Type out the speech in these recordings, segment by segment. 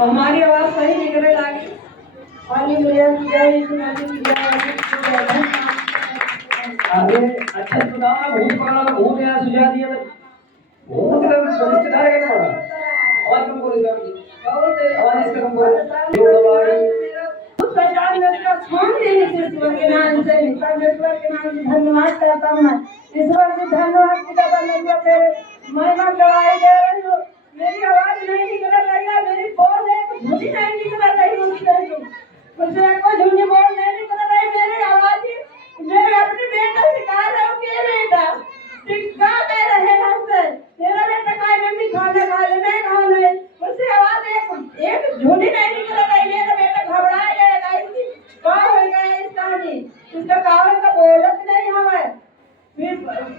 हमारी आवाज सही निकलने लगी। पानी मिलिया की जय यीशु मसीह की जय। अरे अच्छा बताओ ना, भूत पकड़ा तो भूत यहाँ सुझा दिया तो भूत का रिश्तेदार है क्या पड़ा? आवाज कम करो इसका, आवाज इसका कम करो। सरकार ने इसका छोड़ दी ईश्वर के नाम से, परमेश्वर के नाम से धन्यवाद करता हूँ मैं। ईश्वर से धन्यवाद की परमेश्वर तेरे महिमा गवाई दे रही हूँ। मेरी आवाज नहीं निकल रही है, मेरी बोल एक झूठी नहीं निकल रही है। मुझसे कोई झूठी बोल नहीं निकल रही। मेरी आवाज मेरे अपने बेटा सिखा रहा हूँ कि बेटा सिखा दे रहे हैं हमसे, मेरा बेटा खाए मम्मी खाना खा ले, मैं खाओ नहीं। मुझसे आवाज एक झूठी नहीं निकल रही। मेरा बेटा घबरा गया, क्या हो गया इसका कारण तो बोलत नहीं हमें। फिर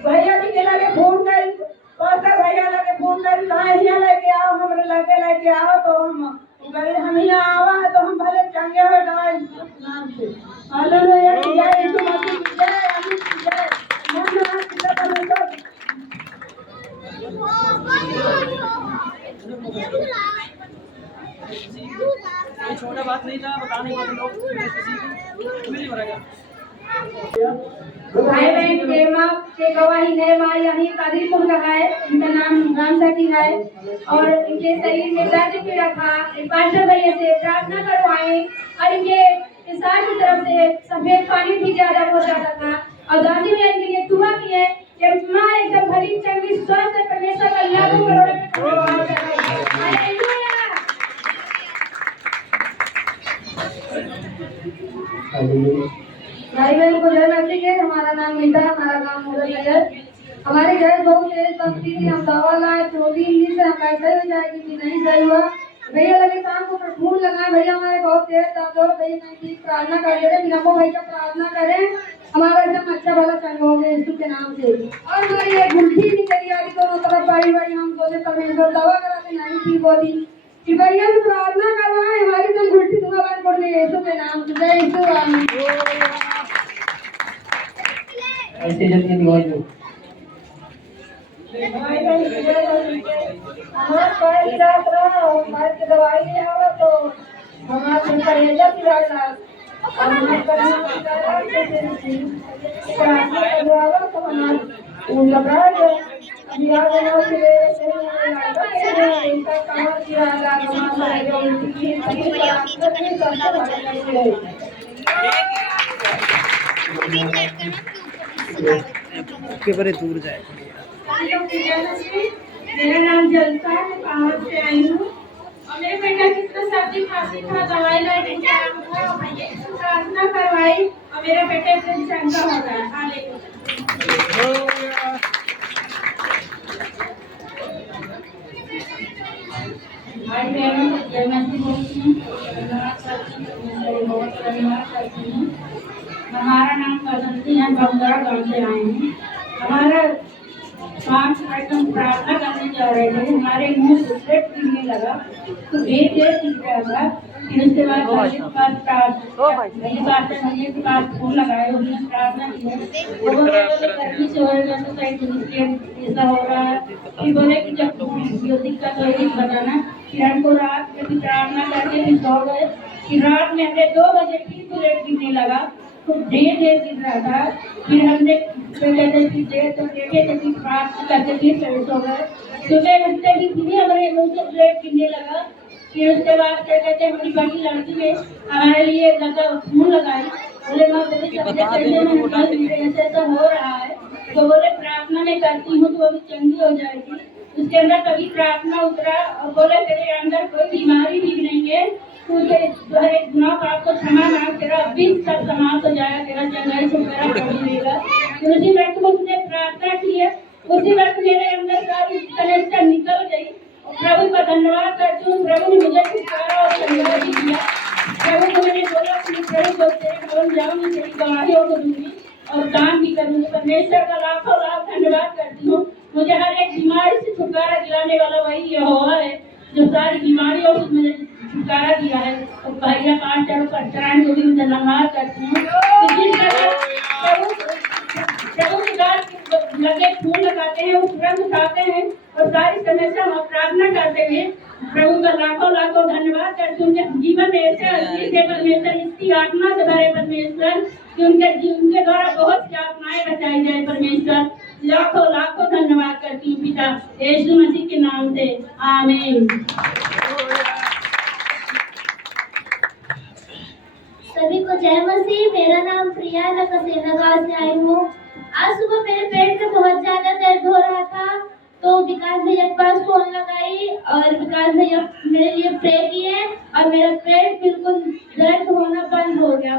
भैया जी के लगे फोन कर, पास्टर भैया लगे फोन कर, कहाँ यहाँ लेके आओ, हमारे लगे लेके आओ। तो हम यहाँ आवा है तो हम भले चंगे हो गए नाम से। हालेलुया, जय यीशु मसीह की जय, आमीन की जय। धन्यवाद पिता परमेश्वर। ये छोटा बात नहीं था, बताने को लोग मिल रहेगा। भाई बहन के माँ के गवाही है, माँ यही कादिरपुर का है, इनका नाम राम सती है और इनके शरीर में दर्द पीड़ा था। पास्टर भैया से प्रार्थना करवाए और इनके पेशाब की तरफ से सफेद पानी भी ज्यादा हो जाता था और दादी ने इनके लिए दुआ की है कि माँ एकदम भली चंगी स्वस्थ परमेश्वर का लाखों करोड़ों भाई बहन को जय मसीह के। हमारा नाम मीता है, हमारा गांव मुगलनगर। हमारे घर बहुत तेज भक्ति थी, हम दवा लाए 2-3 दिन से हमारा सही हो जाएगी कि नहीं सही हुआ। भैया लगे शाम को फूल लगाए, भैया हमारे बहुत तेज दर्द भैया नहीं प्रार्थना कर दे रहे, बिना भैया प्रार्थना करें हमारा एकदम अच्छा भला चंगा हो गया यीशु के नाम से। और हमारी एक गुल्ठी निकली आ रही दोनों तरफ बड़ी बड़ी, हम सोचे परमेश्वर दवा कराते नहीं ठीक होती कि भैया भी प्रार्थना करवाए हमारी तो गुल्ठी धुआं बंद कर दे यीशु के नाम से। जय यीशु आमीन। ऐसे जल्दी दवाई दो। हमारे पैर जात रहा और पैर की दवाई ले आवा तो हमारे कलेजा पिराला और हमारे कलेजा पिराला प्रार्थना करवावा तो हमारे वो घबरा गए। अभी आ गए हो फिर इनका कमर पिराला हमारा जो इनकी के बड़े दूर जाए। मेरा नाम जलसा है, मैं कांवड़ से आई हूँ और मेरे बेटा कितना सर्दी खांसी था, दवाई लाई प्रार्थना करवाई और मेरा बेटा एकदम चंगा हो गया। भाई बहनों जय मसीह बोलती हूँ, बहुत धन्यवाद करती हूँ। हमारा नाम बसंती है, बंगरा गाँव से आए हैं। हमारा 5 मिनट हम प्रार्थना करने जा रहे थे, हमारे मुंह से स्वेट गिरने लगा तो देर सीख रहा था। फिर उसके बाद भैया के पास फोन लगाए, उन्होंने प्रार्थना की है। वो बोले गर्मी से हो रहा है, ऐसा हो रहा है। फिर बोले कि जब जो दिक्कत होगी बताना। फिर हमको रात में भी प्रार्थना करके भी सो गए। फिर रात में हमें 2 बजे फिर स्वेट गिरने लगा तो देर गिर रहा था। फिर हमने देर तो देखे थे, फिर प्रार्थना करके फिर फ्रेश हो गए। सुबह उठते भी फिर हमारे मुंह से ब्लड गिरने लगा। फिर उसके बाद क्या कहते हैं, हमारी बड़ी लड़की ने हमारे लिए लगा फूल लगाई। बोले माँ मेरी तबियत ऐसा हो रहा है तो बोले प्रार्थना में करती हूँ तो अभी चंगी हो जाएगी। उसके अंदर तभी प्रार्थना उतरा और बोले तेरे अंदर कोई बीमारी भी नहीं है, तुम्हारे गुनाह पाप को क्षमा मांग, तेरा अभी सब समाप्त हो जाएगा, तेरा चंगाई से मेरा प्रभु देगा। उसी वक्त में उसने प्रार्थना की है, उसी वक्त मेरे अंदर सारी कनेक्शन निकल गई। प्रभु का धन्यवाद करती हूँ। प्रभु ने मुझे छुटकारा और धन्यवाद दिया। प्रभु को मैंने बोला कि प्रभु को तेरे भवन जाऊंगी, तेरी गवाहियों को दूंगी और काम भी करूंगी। परमेश्वर का लाखों लाख धन्यवाद करती हूँ। मुझे हर एक बीमारी से छुटकारा दिलाने वाला वही यहोवा है जो सारी बीमारियों से मुझे छुटकारा दिया है। तो भैया 5 चरण को भी धन्यवाद करती हूँ। प्रभु के द्वार लगे फूल लगाते हैं, उपक्रम उठाते हैं और सारी समस्या हम प्रार्थना करते हैं। प्रभु का लाखों लाखों धन्यवाद करते हैं। उनके जीवन में ऐसे आशीष दे परमेश्वर, इसकी आत्मा से भरे परमेश्वर, कि उनके द्वारा बहुत सी आत्माएं बचाई जाए परमेश्वर। लाखों लाखों धन्यवाद करती हूँ पिता यीशु मसीह के नाम से, आमीन। सभी को जय मसीह। मेरा नाम प्रिया है, मैं कसेनागांव से आई हूँ। आज सुबह मेरे पेट में बहुत ज्यादा दर्द हो रहा था, तो विकास भैया के पास फोन लगाई और विकास भैया मेरे लिए प्रे किए और मेरा पेट बिल्कुल दर्द होना बंद हो गया।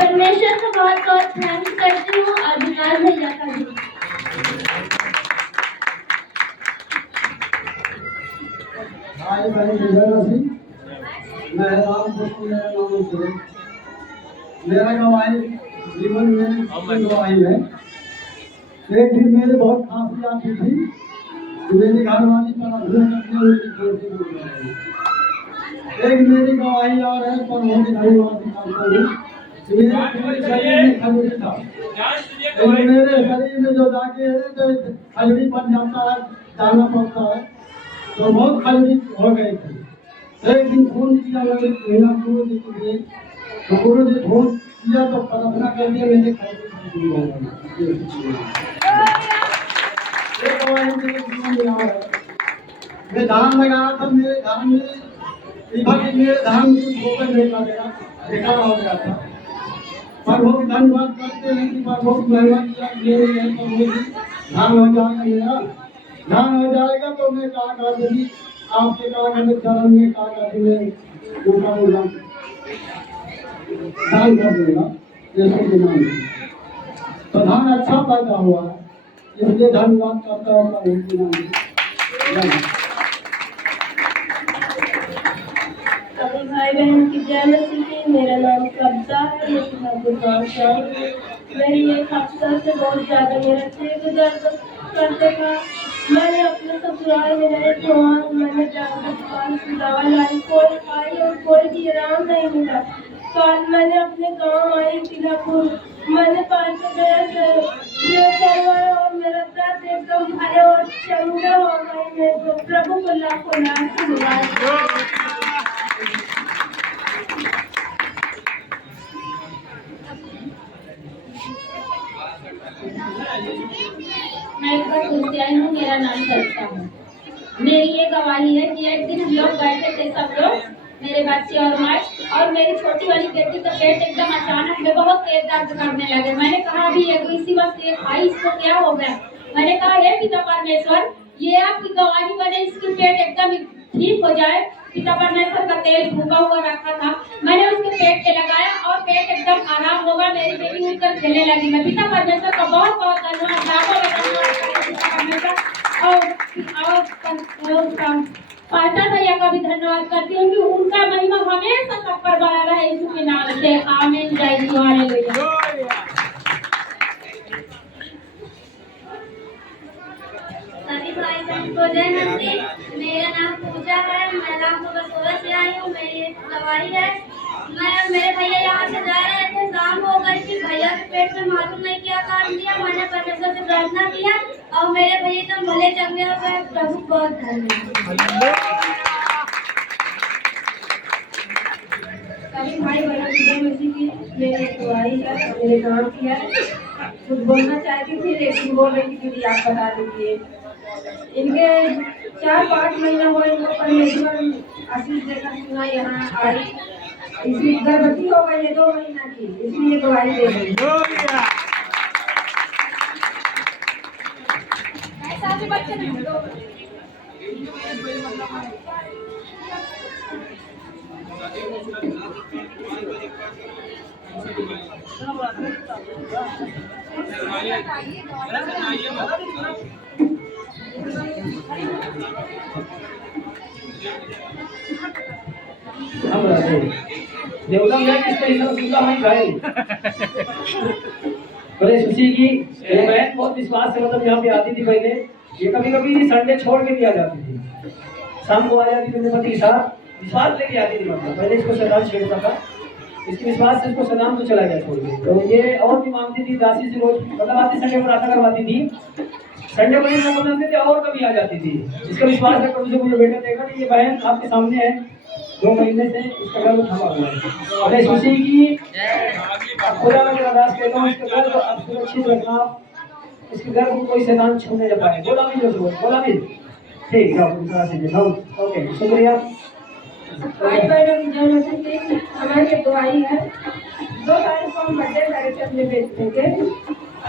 परमेश्वर का बहुत बहुत थैंक्स करती हूँ और विकास भैया का भी। मेरा गवाही जीवन में गवाही है। एक दिन मेरे बहुत खांसी आती थी, मेरी घरवाली पर एक मेरी गवाही और है, पर वो भी मेरे शरीर में जो जाके है तो खजड़ी बन जाता है, जाना पड़ता है, तो बहुत खजड़ी हो गई थी। एक दिन फोन किया मेरा गुरु जी के लिए, तो गुरु जी फोन किया तो प्रार्थना कर दिया, मैंने मैं धान लगा रहा था, मेरे धान में मेरे धान में ठोकर नहीं लगेगा, बेकार हो गया था। पर वो धन्यवाद करते हैं कि बहुत मेहनत किया मेरे तो धान हो जाएगा, मेरा धान हो जाएगा। तो मैं कहा कर आपके कहा चरण में कहा कर दान कर देगा जैसे के नाम। तो धान अच्छा पैदा हुआ, इसलिए धन्यवाद करता हूँ उनके नाम। सभी भाई बहन की जय मसीह। मेरा नाम कब्जा है, मेरी एक हफ्ता से बहुत ज्यादा मेरा सिर दर्द करते था। मैंने अपने ससुराल में रहे तो मैंने जाकर दुकान से दवा लाई, कोई खाई और कोई भी आराम नहीं मिला। कल मैंने अपने गांव आई तिलापुर, मैंने 500 करवाया और मेरा दर्द एकदम भरे और चंगा हो गई। मैं तो प्रभु को लाखों लाख धन्यवाद। मैं एक बार पूछती आई हूँ, मेरा नाम सरिता है। मेरी ये गवाही है कि एक दिन हम लोग बैठे थे सब लोग, मेरे बच्चे और मैं, और मेरी छोटी वाली बेटी का पेट एकदम अचानक में बहुत तेज दर्द करने लगे। मैंने कहा अभी इसी वक्त ये खाई, इसको क्या हो गया? मैंने कहा हे पिता परमेश्वर, ये आपकी गवाही बने, इसकी पेट एकदम ठीक हो जाए। पिता परमेश्वर का तेल फूका हुआ रखा था, मैंने उसके पेट पे लगाया और पेट एकदम आराम होगा, मेरी बेटी उठकर खेलने लगी। मैं पिता परमेश्वर का बहुत बहुत धन्यवाद और पास्टर भैया का भी धन्यवाद करती हूँ कि उनका महिमा हमेशा सब पर बना रहे यीशु के नाम से, आमीन। जय जी, हालेलुया। सभी भाई बहन को जय मसीह। मेरा नाम पूजा है, मैं रामपुर बसोरा से आई हूँ। मेरी एक गवाही है, मैं मेरे भैया यहाँ से जा रहे थे, शाम हो गई थी, भैया के पेट में मालूम नहीं क्या काट दिया। मैंने परमेश्वर से प्रार्थना किया और मेरे भैया एकदम भले चंगे हो गए। प्रभु बहुत धन्यवाद। सभी भाई बहन की जय मसीह की। मेरी एक गवाही है, मेरे गाँव की है। कुछ बोलना चाहती थी लेकिन बोल रही थी दीदी आप बता दीजिए। इनके 4-5 महीना हुए, इनको परमेश्वर आशीष देकर सुना यहाँ आई। इसलिए गर्भवती हो गई है 2 महीना की, इसलिए गवाही दे रही हम रहते देवता में किस तरीके से सुनता हम जाए। बड़े खुशी की मैं बहुत विश्वास से मतलब यहाँ पे आती थी पहले। ये कभी-कभी संडे छोड़ के भी आ जाती थी, शाम को आ जाती थी, मेरे पति के साथ विश्वास लेके आती थी। मतलब पहले इसको शैतान छेड़ता था, इसके विश्वास से उसको सदाम तो चला गया छोड़ के। तो ये और भी मांगती थी दासी से रोज, मतलब आती संडे प्रार्थना करवाती थी, संडे को ही ना बनाते थे और कभी आ जाती थी। इसका विश्वास है कभी से मुझे बेटा देखा नहीं, ये बहन आपके सामने है, 2 महीने से इसका घर थमा हुआ है। और इस खुशी की खुदा मैं अरदास करता हूँ इसके घर को आप सुरक्षित रखना, इसके घर को कोई शैतान छूने न पाए। बोला भी जो बोला भी ठीक है, दूसरा से दिखाओ। ओके शुक्रिया। आज मैडम जो हमारी दुआई है, 2 तारीख को हम बर्थडे करे थे अपने बेटे के,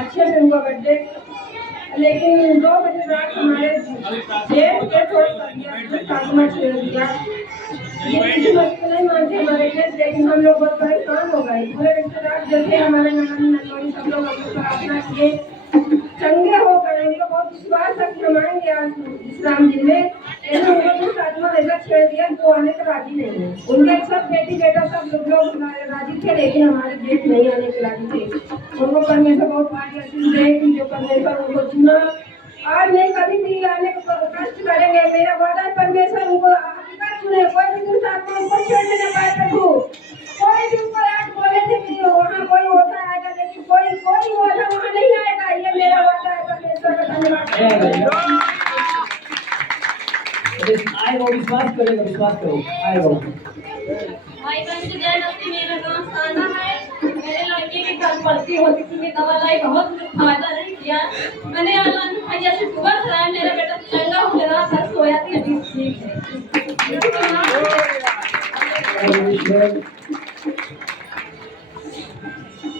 अच्छे से हुआ बर्थडे, लेकिन 2 बजे रात हमारे जेब पे थोड़ा छेड़ दिया। ये किसी मुश्किल नहीं मानते हमारे लिए, लेकिन हम लोग बहुत परेशान हो गए। पूरे रिश्तेदार जैसे हमारे ननौनी सब लोग हम लोग प्रार्थना किए, चंगे हो गए। इनको बहुत विश्वास था कि हम आएंगे आज इस्लाम दिन में, लेकिन उनको कुछ आत्मा ऐसा छेड़ दिया जो आने का राजी नहीं है। उनके सब बेटी बेटा सब लोग राजी थे, लेकिन हमारे जेठ नहीं आने के राजी थे। उनको परमेश्वर बहुत भारी आशीष दे कि जो परमेश्वर उनको चुना, आज नहीं कभी भी आने का कष्ट करेंगे। मेरा वादा है परमेश्वर उनको हकीकत चुने, कोई भी दुष्ट आत्मा उनको छेड़ने न पाए प्रभु। कोई भी उनको आज बोले थे कि वहाँ कोई होता आएगा, लेकिन कोई होता वहाँ नहीं आएगा। ये मेरा वादा है परमेश्वर का धन्यवाद। आएगा, विश्वास करेगा, विश्वास करो आएगा। भाई बहन से जय मसीह, मेरा नाम साना है। मेरे लड़के की कल पलटी होती थी, मैं दवा लाई, बहुत फायदा नहीं किया। मैंने ऑनलाइन भैया से सुबह कराया, मेरा बेटा चंगा हो गया था, सोया थी, अभी ठीक है।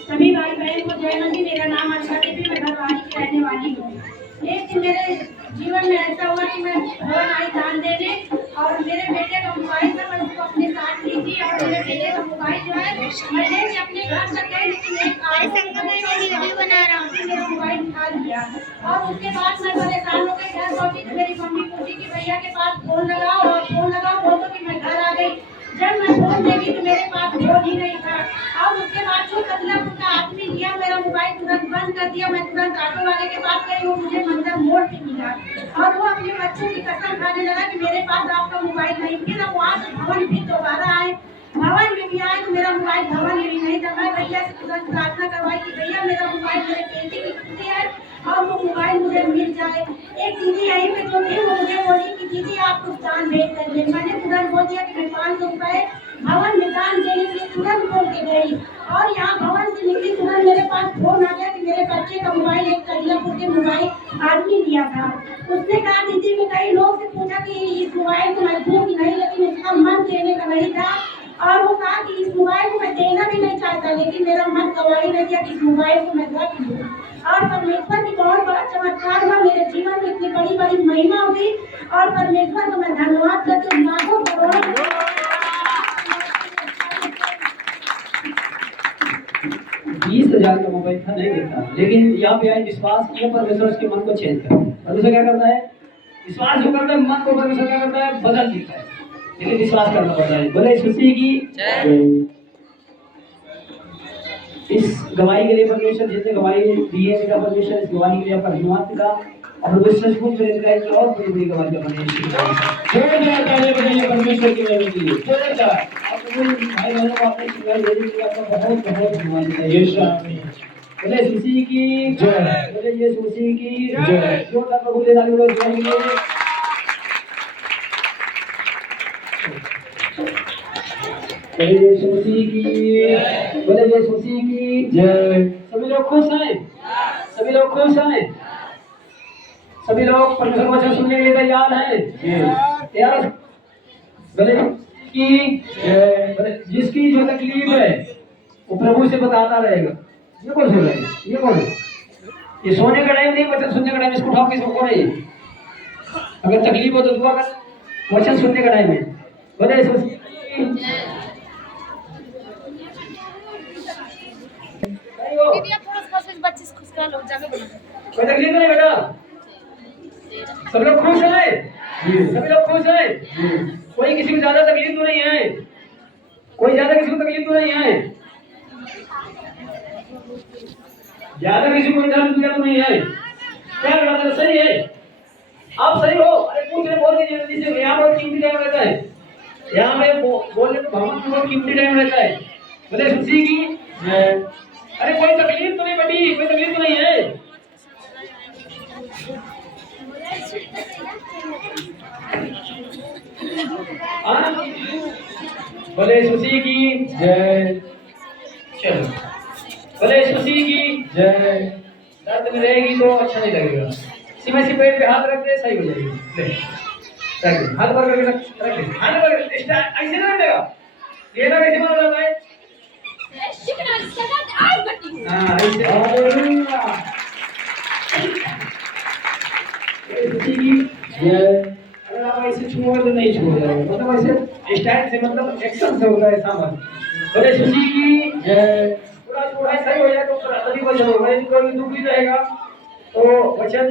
सभी भाई बहन को जय मसीह, मेरा नाम आशा देवी, मैं घरवाली की रहने वाली हूँ। एक दिन मेरे जीवन में ऐसा हुआ कि मैं भवन आई दान देने, और मेरे बेटे का मोबाइल था, मैं उसको अपने साथ ली थी, और मेरे बेटे का मोबाइल जो है मैंने अपने घर तक गई, लेकिन एक वीडियो बना रहा हूँ, मेरा मोबाइल उठा लिया। और उसके बाद मैं परेशान हो गई, घर पहुंची तो मेरी मम्मी पूछी कि भैया के पास फोन लगाओ, और फोन लगाओ, बोलो कि मैं घर आ गई। जब मैं फोन देखी तो मेरे पास फोन ही नहीं था। और उसके बाद जो कतला का आदमी लिया, मेरा मोबाइल तुरंत बंद कर दिया। मैं तुरंत ऑटो वाले के पास गई, वो मुझे मंदिर मोड़ पे मिला, और वो अपने बच्चों की कसम खाने लगा कि मेरे पास आपका मोबाइल नहीं। फिर अब वहाँ से भवन भी दोबारा आए, भवन में भी आए तो मेरा मोबाइल भवन में भी नहीं था। मैं भैया से तुरंत प्रार्थना करवाई कि भैया मेरा मोबाइल मेरे बेटे की खुशी है, और वो मोबाइल मुझे मिल जाए। एक दीदी यहीं पे जो थी वो मुझे बोली कि दीदी आप कुछ दान भेज करिए। मैंने तुरंत बोल दिया कि मैं 500 रुपए भवन में दान देने के लिए तुरंत बोल के गई, और यहाँ भवन से निकली तुरंत मेरे पास फोन आ गया कि मेरे बच्चे का मोबाइल एक कलियापुर के मोबाइल आदमी लिया था। उसने कहा दीदी मैं कई लोग से पूछा कि इस मोबाइल को मैं दूँ कि नहीं, लेकिन इसका मन देने का नहीं था। और वो कहा कि इस मोबाइल को मैं देना भी नहीं चाहता, लेकिन मेरा मन गवाही नहीं दिया कि इस मोबाइल को मैं रख लूँ। और परमेश्वर की बहुत बड़ा चमत्कार हुआ मेरे जीवन में, इतनी बड़ी बड़ी महिमा हुई, और परमेश्वर को मैं धन्यवाद करती हूँ। लाखों करोड़ों 20,000 का मोबाइल था, नहीं देता, लेकिन यहाँ पे आए विश्वास किया, परमेश्वर उसके मन को चेंज करता है। परमेश्वर क्या करता है? विश्वास जो करता है मन को परमेश्वर क्या करता है? बदल देता है, लेकिन विश्वास करना पड़ता है। बोले खुशी की इस गवाही के लिए परमेश्वर जितने गवाही दी है, मेरा परमेश्वर इस गवाही के लिए आपका धन्यवाद पिता, और वो सचमुच में इनका एक और बड़ी बड़ी गवाही का परमेश्वर की महिमा के लिए आप भाई बहनों को आपने शिकायत देने के लिए आपका बहुत बहुत धन्यवाद देता है। यीशु आमीन। बोले खुशी की जय, बोले ये खुशी की जय। जो प्रभु दे डाली लोग जाएंगे। बोले यीशु मसीह की, बोले यीशु मसीह की जय। सभी लोग खुश हैं? सभी लोग खुश हैं? सभी लोग परमेश्वर का वचन सुनने के लिए तैयार हैं? यार बोले की जय। बोले जिसकी जो तकलीफ है वो प्रभु से बताता रहेगा। ये कौन सुन रहा है? ये कौन है? ये सोने का टाइम नहीं, वचन सुनने का टाइम। इसको उठाओ, किसको कौन है? अगर तकलीफ हो तो दुआ कर, वचन सुनने का टाइम है। बोले यीशु मसीह कोई तकलीफ नहीं बेटा, सब लोग खुश हैं? सभी लोग खुश हैं? कोई किसी को ज्यादा तकलीफ तो नहीं है? कोई ज्यादा किसी को तकलीफ तो नहीं है? ज्यादा किसी को दर्द तो नहीं है? क्या बेटा सही है? आप सही हो? अरे पूछ रहे बोल दीजिए जल्दी से। यहाँ बहुत कीमती टाइम रहता है, यहाँ पे बोलने को भगवान में बहुत कीमती टाइम रहता है। बोले खुशी की जय। अरे कोई तकलीफ तो नहीं बेटी, कोई तकलीफ तो नहीं है? हाँ? बोले खुशी की जय। चलो बोले खुशी की जय। दर्द में रहेगी तो अच्छा नहीं लगेगा। सीमा सी पेट पे हाथ रख दे, सही हो जाएगी। ले रख दे, हाथ पर करके रख दे, हाथ पर स्टार्ट ऐसे ना रखेगा। ये ना कैसे मारा जाता है? हाँ ऐसे। हालेलुया। खुशी की जय। अगर आप ऐसे छूओगे तो नहीं छू जाएगा, मतलब ऐसे स्टाइल से, मतलब एक्शन से होता है सामान। बोले खुशी की जय। पूरा थोड़ा सही हो जाए तो तभी वचन होगा, यदि कोई दुखी रहेगा तो वचन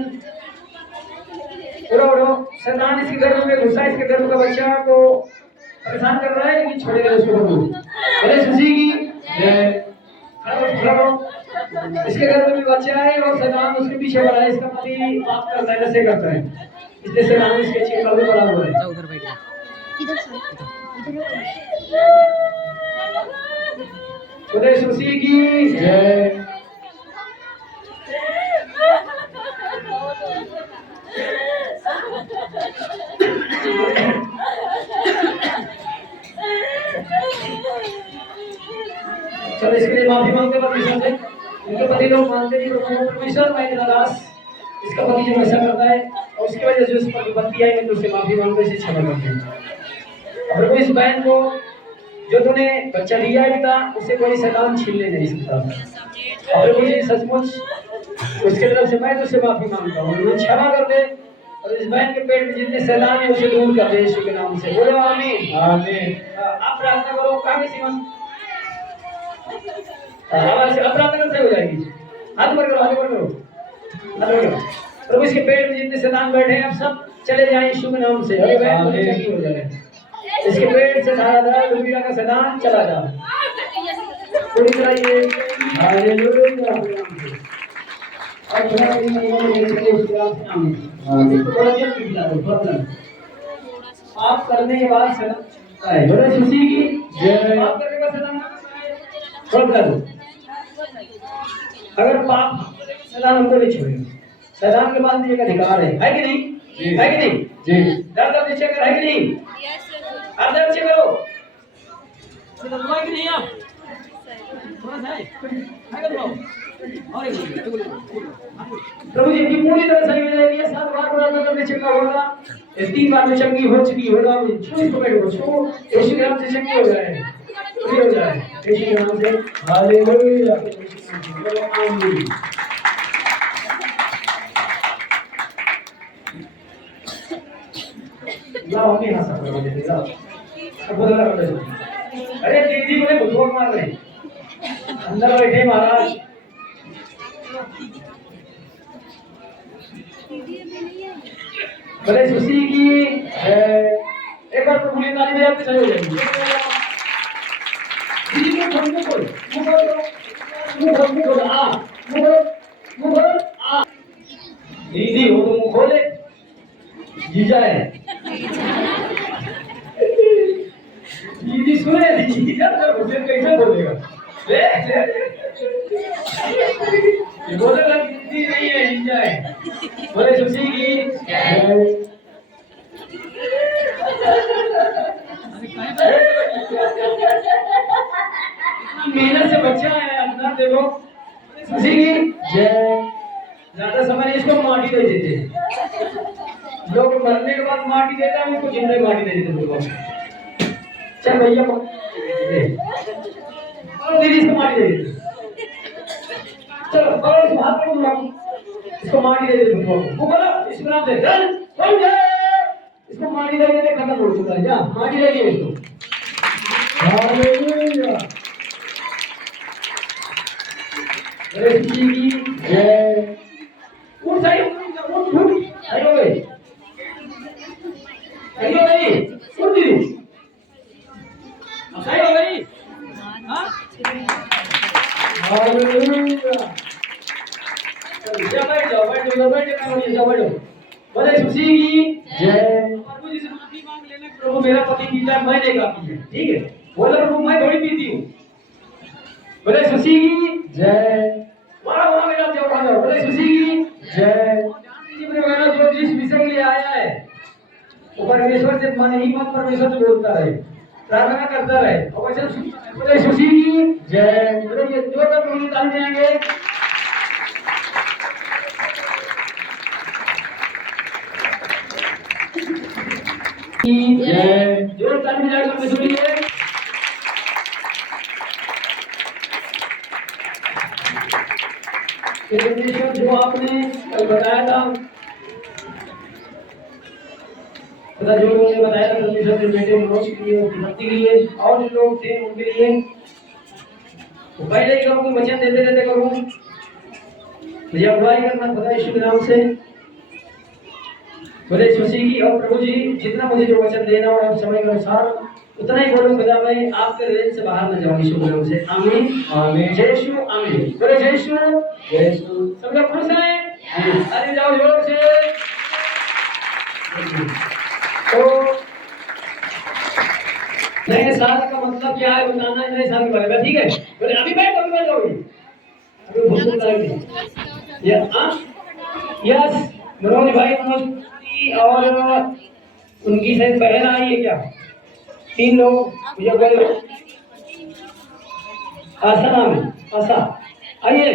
पूरा उड़ो। शैतान इसके गर्भ में घुसा, इसके गर्भ का बच्चा को परेशान कर रहा है, लेकिन छोड़ेगा उसको प्रभु। बोले खुशी की जय। इसके गर्भ में बच्चा है और शैतान उसके पीछे पड़ा है, इसका पति पाप करता है, नशे करता है, इसलिए शैतान इसके चेहरे में पड़ा हुआ है। उधर बैठ जा। बोले खुशी की जय। चलो इसके लिए माफी मांगते परमेश्वर से। इनके पति लोग मानते नहीं प्रभु परमेश्वर, मैं तेरा दास, इसका पति जो ऐसा करता है और उसकी वजह से उस पर विपत्ति आई, मैं तुझसे माफी मांगता हूं, इसे क्षमा कर दे। प्रभु इस बहन को जो तूने बच्चा लिया भी था, उसे कोई शैतान छीनने नहीं सकता। और मुझे सचमुच उसके तरफ से मैं तुझसे माफी मांगता हूँ, मुझे क्षमा कर दे और इस बहन के पेट में जितने शैतान है उसे दूर कर दे यीशु के नाम से। बोलो आमीन। आमीन। आप प्रार्थना करो। कहाँ सीमन आवाज से प्रार्थना कर, सही हो जाएगी। हाथ ऊपर करो, हाथ ऊपर करो, हाथ ऊपर करो। प्रभु इसके पेट में जितने शैतान बैठे हैं, अब सब चले जाएं यीशु के नाम से। अरे बहन को चंगी हो जाए, इसके पेट से सारा दर्द दुविधा का शैतान चला जा पूरी तरह। ये हालेलुया। और थोड़ा इसके नाम में थोड़ा जल पी ला दो, थोड़ा आप करने के बाद शैतान आए। बोले खुशी की जय। आप करने के बाद शैतान थोड़ा दो। अगर पाप शैतान हमको नहीं छोड़ेगा, शैतान के पास भी एक अधिकार है कि नहीं? है कि नहीं? जी। दर्द नीचे कर, है कि नहीं? दर्द नीचे करो, है कि नहीं? आप थोड़ा सा है प्रभु जी की पूरी तरह सही हो जाएगी। 7 बार प्रार्थना करने चंगा होगा, 3 बार में चंगी हो चुकी होगा। छू इसको बैठो, छू यीशु के नाम से चंगी हो जाए, हो जाए यीशु के नाम से। हालेलुया। आमीन। लाओ नहीं हंसा करो बेटे, लाओ अब बोल रहा है। अरे दीदी बोले भूख मार रहे अंदर बैठे महाराज। बोले खुशी की एक बार प्रभु की ताली बजा के सही हो जाएगी। दीदी को मुंह खोल, मुंह खोल, आ मुंह खोल आ। दीदी हो तो मुंह खोले, जीजा है। दीदी सुने, जीजा तो मुझे कैसे बोलेगा? बोलेगा दीदी नहीं है, जीजा है। बोले खुशी की मेहनत से बच्चा है अंदर, देखो खुशी की जय। ज्यादा समय इसको माटी दे देते लोग, मरने के बाद माटी देता है, इसको जिंदा माटी दे देते लोग। चल भैया और दीदी इसको माटी दे देते, चलो और इस हाथ में बुलाओ, इसको माटी दे देते वो बोलो इसको नाम से चल हो जाए। इसको माटी दे देते, खत्म हो चुका है। जा माटी दे दिए इसको। हालेलुया। खुशी की जय। उठ सही सही हो गई, सही हो गई, उठ दीदी सही हो गई। हाँ हालेलुया। बैठ जाओ, बैठ जाओ, बैठ जाओ, बैठ जाओ। बोले खुशी की जय। प्रभु जी से माफी मांग लेना, प्रभु मेरा पति पीता है, मैं नहीं पीती है, ठीक है? बोले प्रभु मैं थोड़ी पीती हूँ, बोले सुशी की जय। वहाँ मेरा जाओ, बोले सुशी की जय। जो जिस विषय के लिए आया है वो परमेश्वर से मन ही मन परमेश्वर से बोलता रहे, प्रार्थना करता रहे और वचन बोले सुशी की जय। बोले ये जो तक मुझे ताली देंगे। जय। जो ताली बजाकर मैं सुनिए। परमेश्वर जो आपने कल बताया था, जो लोगों ने बताया था परमेश्वर के बेटे मनोज के लिए, उसकी भक्ति के लिए, और जो लोग थे उनके लिए, तो पहले ही करूँ वचन देते देते करूँ, मुझे अगुवाई करना खुदा यीशु के नाम से। बोले सुशी की और प्रभु जी जितना मुझे जो वचन देना और समय के अनुसार उतना ही बोलूं खुदा, मैं आपके रेंज से बाहर न जाऊं यीशु के नाम से। आमीन आमीन। जय यीशु आमीन। बोले जय यीशु जय यीशु। सब लोग खुश हैं? अरे जाओ जोर से। तो नए साल का मतलब क्या है बताना है, नए साल के बारे में, ठीक है? बोले अभी बैठ जाओगे, अभी भूख लगेगी। यस मनोज भाई, मनोज और उनकी शायद बहन आई है क्या? 3 लोग मुझे बोले। आशा नाम है, आशा आइए।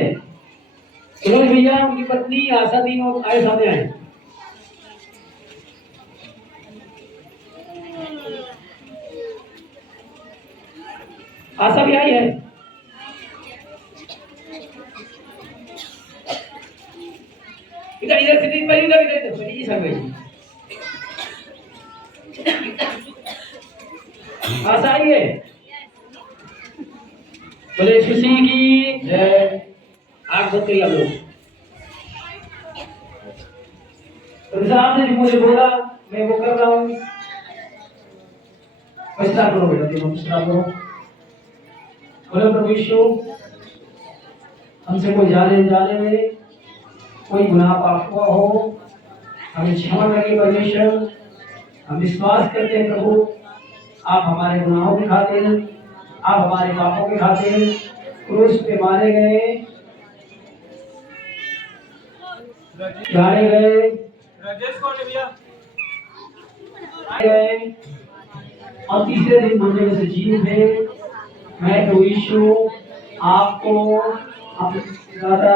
मनोज भैया उनकी पत्नी आशा, 3 लोग आए, सामने आए। आशा भी आई है। इधर इधर से इधर इधर ये सब है। आशा आई है। बोले सुशी की जय। आग बंद करिए आप लोग। तो आपने जो मुझे बोला मैं वो कर रहा हूँ। विश्राम करो बेटा, तीनों विश्राम करो। बोले प्रभु यीशु हमसे कोई जाने में कोई गुनाह पाप हुआ हो, हमें क्षमा करिए परमेश्वर। हम विश्वास करते हैं प्रभु आप हमारे गुनाहों के खातिर, आप हमारे पापों के खातिर क्रूस पे मारे गए, गाड़े गए, और तीसरे दिन मुझे में से जी उठे। मैं प्रभु यीशु आपको दाता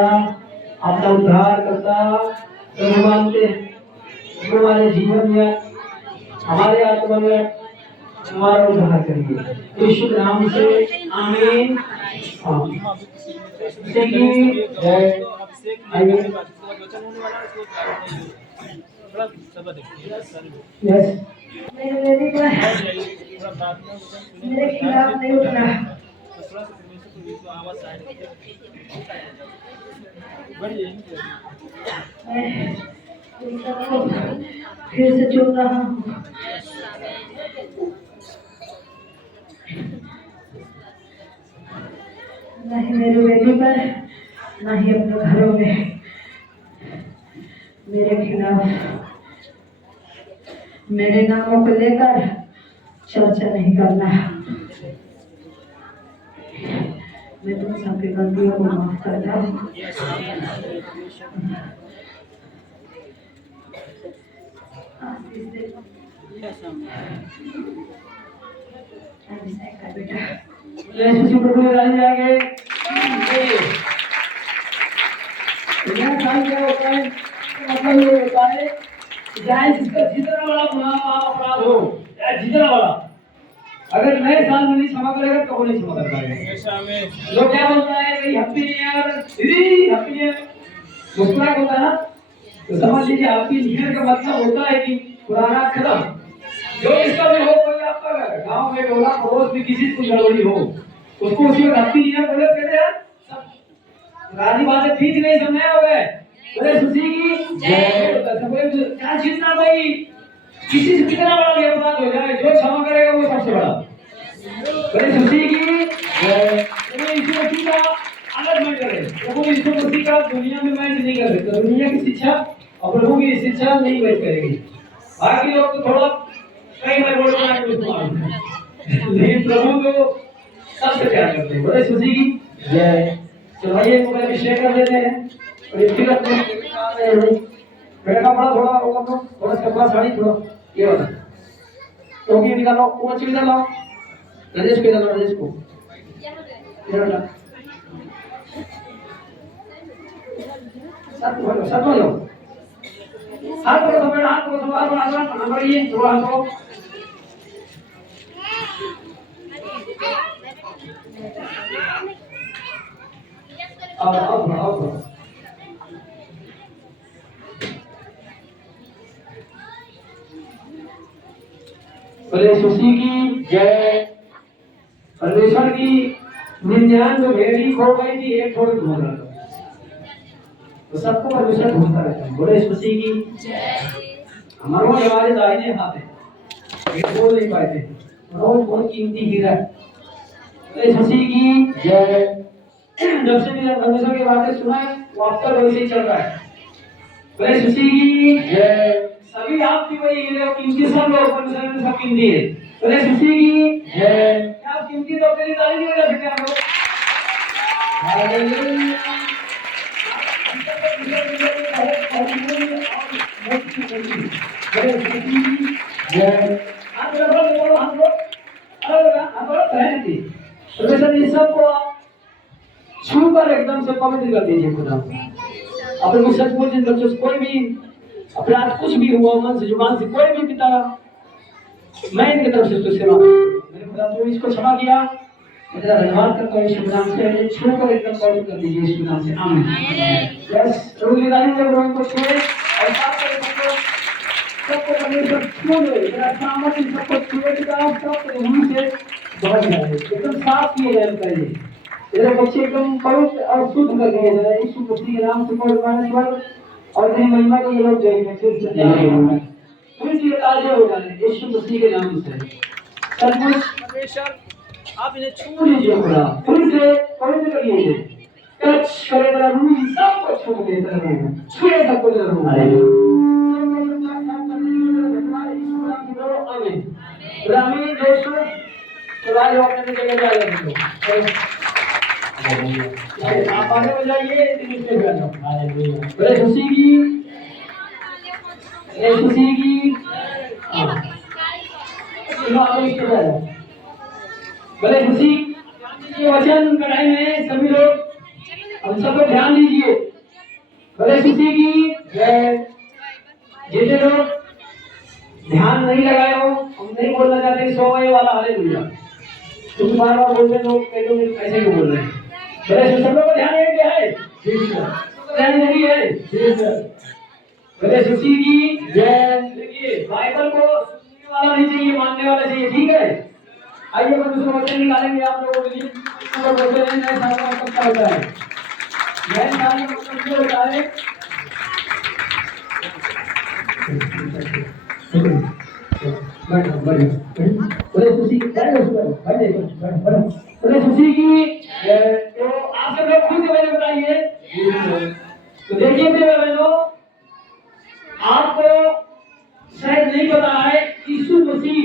अपना उद्धार करता प्रभु मानते हैं। हमारे जीवन में, हमारे आत्मा में हमारा उद्धार करिए यीशु के नाम से। आमीन आमीन। जय। आमीन। यस मेरे खिलाफ नहीं उठना। फिर से चुन रहा हूँ। नहीं मेरे बेटी पर, ना ही अपने घरों में मेरे खिलाफ, मेरे नामों को लेकर चर्चा नहीं करना। मैं तुम सबकी गलतियों को माफ करता हूँ। जाएंगे। क्या होता है, मतलब ये होता है चाहे जिसका जितना बड़ा अपराध हो, चाहे जितना बड़ा, अगर नए साल में नहीं क्षमा करेगा तो वो नहीं क्षमा कर पाएगा। लोग क्या बोलता है कि हैप्पी न्यू ईयर, दीदी हैप्पी न्यू ईयर, मुस्कुराहट होता है ना, तो समझ लीजिए हैप्पी न्यू ईयर का मतलब होता है कि पुराना खत्म। जो इसका भी हो, कोई आपका गांव में टोला पड़ोस में किसी को गड़बड़ी हो, उसको उसी में हैप्पी न्यू ईयर बोले कहते हैं। सब राजी बातें ठीक नहीं समझे हो गए। बोले सुशी की जय। क्या जीतना भाई, किसी से कितना बड़ा भी अपराध हो जाए, जो क्षमा करेगा वो सबसे बड़ा। बोले सुशी की जय। प्रभु यीशु मसीह का अलग मैटर है। प्रभु यीशु मसीह का दुनिया में मैच नहीं कर सकता। दुनिया की शिक्षा और प्रभु की शिक्षा नहीं मैच करेगी। बाकी लोग तो थोड़ा कहीं मैं बोल रहा हूँ, लेकिन प्रभु को सबसे प्यार करते हैं। बोले सुशी की जय। चलो भाई एक बार शेयर कर देते हैं और एक फिगर बेटा का बड़ा थोड़ा होगा तो थोड़ा कपड़ा साड़ी थोड़ा ये वाला तो भी निकालो वो चीज लाओ राजेश को डालो राजेश को ये वाला सब बोलो हाथ को सब हाथ को सब हाथ हमारे ये दो हाथ को अब बोले सुशी की जय। परमेश्वर की 99 भेड़ी खो गई थी एक थोड़ी ढूंढ रहा था तो सबको परमेश्वर ढूंढता रहता है। बोले सुशी की जय। हमारे दाहिने हाथ है ये बोल नहीं पाए थे बहुत कीमती हीरा है। बोले सुशी की जय। जब से मैंने परमेश्वर की बातें सुना है वो अब तक वैसे ही चल रहा है। बोले सुशी की जय। सभी आपकी वही हीरे और कीमती सब लोग परमेश्वर ने सब कीमती है। बोले सुशी की जय। क्या आप कीमती तो अपने लिए ताली नहीं बजा सकते आप लोग? हालेलुया। बोले सुशी की जय। आप लोग बोलो हम लोग हम लोग कहने थी परमेश्वर ने सबको छू कर एकदम से पवित्र कर दीजिए खुदा। अपने को सच बोल बच्चों से कोई भी अपराध कुछ भी हुआ मन से जुबान से कोई भी पिता मैं इनकी तरफ से तो सेवा मेरे खुदा तो इसको क्षमा किया मैं तेरा धन्यवाद करता हूँ यीशु नाम से छू कर एकदम पवित्र कर दीजिए यीशु नाम से आमीन। यस प्रभु की दानी जब रोग को छुए और साफ करे सबको परमेश्वर छू ले तेरा सामर्थ सबको छुए पिता सब वहां से बच जाए एकदम साफ किए जाए करिए तेरे बच्चे एकदम पवित्र और शुद्ध कर दिए जाए यीशु मसीह के नाम से परमेश्वर और तेरी महिमा के ये लोग जय फिर से ताजे हो जाए यीशु मसीह के नाम से सचमुच परमेश्वर आप इन्हें छू लीजिए खुदा फिर से पवित्र कर लीजिए टच करे तेरा रूह सबको छू दे तेरा रूह छुए सबको तेरा रूह आमीन आमीन यीशु चला जाओ अपने जगह पे आ जाओ आप आगे बढ़ जाइए तीन पे बैठ जाओ हालेलुया। बोले खुशी की बोले खुशी ये वचन कढ़ाई में सभी लोग हम सबको ध्यान दीजिए। बोले खुशी की जय। जितने लोग ध्यान नहीं लगाए हो हम नहीं बोलना चाहते 100 वाला हालेलुया तुम बार बार बोलते लोग ऐसे क्यों बोल रहे हैं। बोले सब लोग को ध्यान है क्या है ध्यान नहीं है बोले सुशी की जय। देखिए बाइबल को सुनने वाला नहीं चाहिए मानने वाला चाहिए ठीक है। आइए हम दूसरा वचन निकालेंगे आप लोगों के लिए पूरा बोलते हैं नए साल का मतलब क्या होता है नए साल का मतलब क्या होता है बोले सुशी की बोले सुशी की तो आप सब लोग खुद से बताइए। तो देखिए मेरे बहनों आपको शायद नहीं पता है यीशु मसीह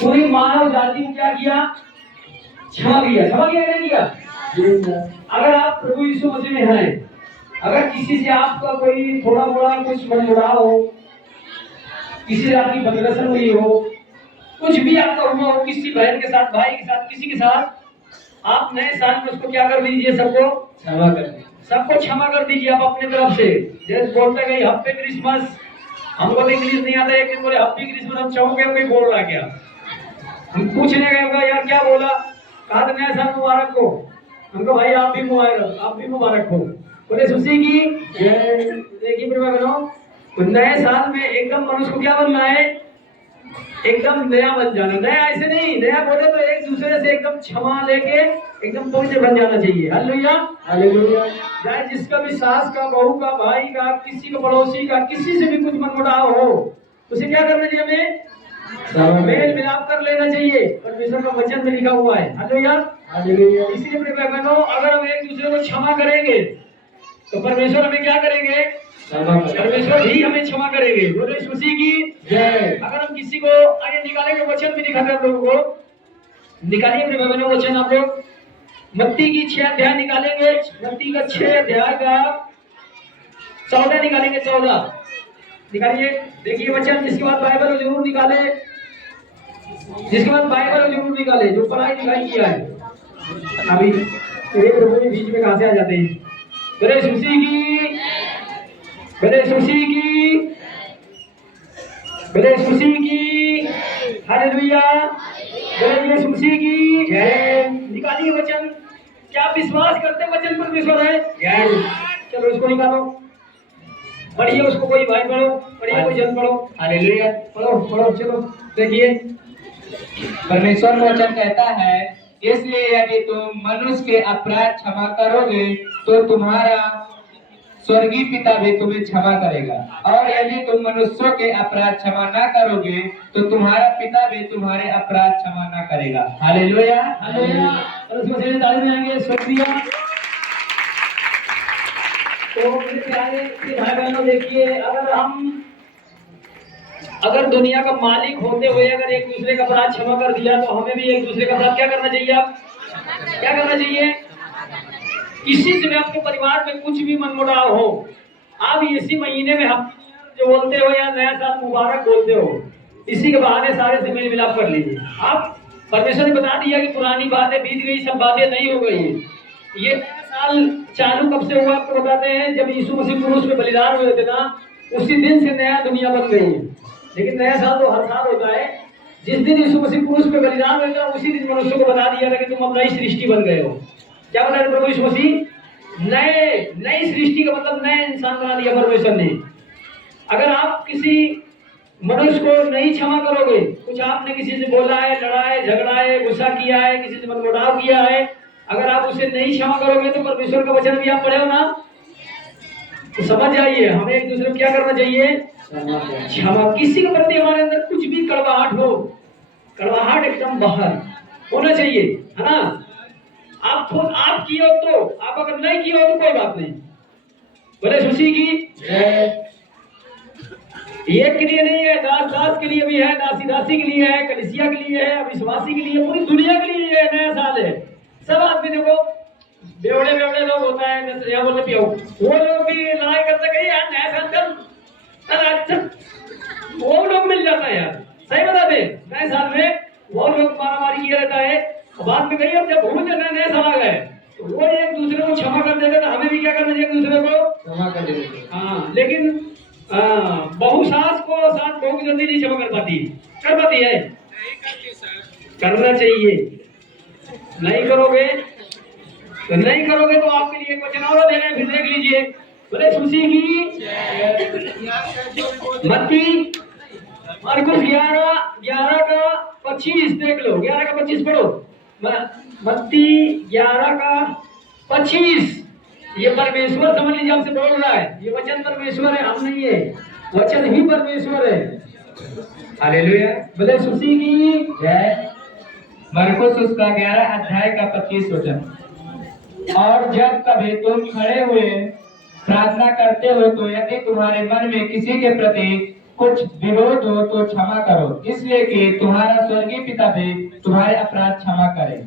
पूरी मानव जाति को क्या किया क्षमा किया नहीं किया। अगर आप प्रभु यीशु मसीह में हैं अगर किसी से आपका कोई थोड़ा बड़ा कुछ मनमुटाव हो किसी से आपकी बदरसन हुई हो कुछ भी आपका हुआ हो किसी बहन के साथ भाई के साथ किसी के साथ आप नए साल में उसको क्या कर दीजिए सबको क्षमा कर दीजिए सबको क्षमा कर दीजिए आप अपने तरफ से जैसे बोलते गए हैप्पी क्रिसमस हमको तो इंग्लिश नहीं आता एक दिन बोले हैप्पी क्रिसमस हम चौंके कोई बोल रहा क्या हम पूछने गए होगा यार क्या बोला कहा नया साल मुबारक हो हमको भाई आप भी मुबारक हो। बोले सुशी की देखिए मेरे बहनों नए साल में एकदम मनुष्य को क्या बनना है एकदम नया बन जाना नया ऐसे नहीं नया बोले तो एक दूसरे से एकदम क्षमा लेके एकदम पवित्र बन जाना चाहिए। हालेलुया चाहे जिसका भी सास का बहू का भाई का किसी का पड़ोसी का किसी से भी कुछ मनमुटाव हो उसे क्या करना चाहिए हमें मेल मिलाप कर लेना चाहिए परमेश्वर का वचन में लिखा हुआ है। हालेलुया इसलिए मेरे बहनों अगर हम एक दूसरे को क्षमा करेंगे तो परमेश्वर हमें क्या करेंगे परमेश्वर ही हमें क्षमा करेंगे। बोले खुशी की जय। अगर हम किसी को आगे निकालेंगे वचन भी दिखाते हैं लोगों को निकालिए अपने बहनों वचन आप लोग मत्ती की 6 अध्याय निकालेंगे, मत्ती का 6 अध्याय का 14 निकालेंगे, 14 निकालिए। देखिए बच्चन, जिसके बाद बाइबल जरूर निकाले, जिसके बाद बाइबल जरूर निकाले, जो पढ़ाई लिखाई किया है। अभी एक रुपये बीच में कहां से आ जाते हैं। गणेश मसीह की, गणेश मसीह की, गणेश मसीह की, हालेलुया, गणेश मसीह की जय। निकालिए वचन। क्या विश्वास करते वचन परमेश्वर है? चलो इसको निकालो, पढ़िए उसको, कोई भाई पढ़ो, पढ़िए कोई जन पढ़ो। हालेलुया, पढ़ो पढ़ो, चलो देखिए। परमेश्वर वचन कहता है, इसलिए यदि तुम मनुष्य के अपराध क्षमा करोगे तो तुम्हारा स्वर्गीय पिता भी तुम्हें क्षमा करेगा, और यदि तुम मनुष्यों के अपराध क्षमा न करोगे तो तुम्हारा पिता भी तुम्हारे अपराध क्षमा न करेगा। Hallelujah, hallelujah. और उसमें से ताली में आएंगे शुक्रिया। तो मेरे प्यारे भाई बहनों, देखिए, अगर दुनिया का मालिक होते हुए अगर एक दूसरे का अपराध क्षमा कर दिया, तो हमें भी एक दूसरे का अपराध क्या करना चाहिए? आप क्या करना चाहिए? किसी से भी आपके परिवार में कुछ भी मनमुटाव हो, आप इसी महीने में हम जो बोलते हो या नया साल मुबारक बोलते हो, इसी के बहाने सारे से मेल मिलाप कर लीजिए। आप, परमेश्वर ने बता दिया कि पुरानी बातें बीत गई, सब बातें नहीं हो गई। ये नया साल चालू कब से हुआ आपको बताते हैं, जब यीशु मसीह क्रूस पे बलिदान हुए थे ना, उसी दिन से नया दुनिया बन गई है। लेकिन नया साल तो हर साल होता है। जिस दिन यीशु मसीह क्रूस पे बलिदान हुए थे, उसी दिन मनुष्य को बता दिया था कि तुम अब नई सृष्टि बन गए हो। क्या बना रहे प्रभु यीशु मसीह? नई सृष्टि का मतलब नया इंसान बना दिया परमेश्वर ने। अगर आप किसी मनुष्य को नहीं क्षमा करोगे, कुछ आपने किसी से बोला है, लड़ा है, झगड़ा है, गुस्सा किया है, किसी से मनमुटाव किया है, अगर आप उसे नहीं क्षमा करोगे तो परमेश्वर का वचन भी आप पढ़े हो ना, तो समझ जाइए हमें एक दूसरे को क्या करना चाहिए? क्षमा। किसी के प्रति हमारे अंदर कुछ भी कड़वाहट हो, कड़वाहट एकदम बाहर होना चाहिए, है ना। आप किए हो तो, आप अगर नहीं किए हो तो कोई बात नहीं। बोले खुशी की एक के लिए नहीं है, दास के लिए भी है, दासी के लिए है, कलीसिया के लिए है, अविश्वासी के लिए, पूरी दुनिया के लिए है। नया साल है, सब आदमी देखो, बेवड़े लोग होता है, या बोलते पियो, वो लोग भी लड़ाई करते कहीं यार नया साल कर, वो लोग मिल जाता है यार, सही बता दे। नए साल में वो लोग मारामारी किया रहता है, बाद में कहीं अब जब भूल जाना नया साल आ गए तो वो एक दूसरे को क्षमा कर देते, तो हमें भी क्या करना चाहिए? एक दूसरे को क्षमा कर देते। हाँ, लेकिन बहू सास को सास बहू की जल्दी नहीं क्षमा कर पाती है? करना चाहिए। नहीं करोगे तो आपके लिए कुछ और दे रहे हैं, फिर देख लीजिए। बोले खुशी की मत्ती मार्कुस 11 का 25 देख लो, 11 का 25 पढ़ो। मत्ती 11 का 25। ये परमेश्वर समझ लीजिए हमसे बोल रहा है, ये वचन परमेश्वर है, हम नहीं है, वचन ही परमेश्वर है। हालेलुया, बोले खुशी की जय। मरकुस उसका 11 अध्याय का 25 वचन। और जब कभी तुम खड़े हुए प्रार्थना करते हो तो यदि तुम्हारे मन में किसी के प्रति कुछ विरोध हो तो क्षमा करो, इसलिए कि तुम्हारा स्वर्गीय पिता भी तुम्हारे अपराध क्षमा करे।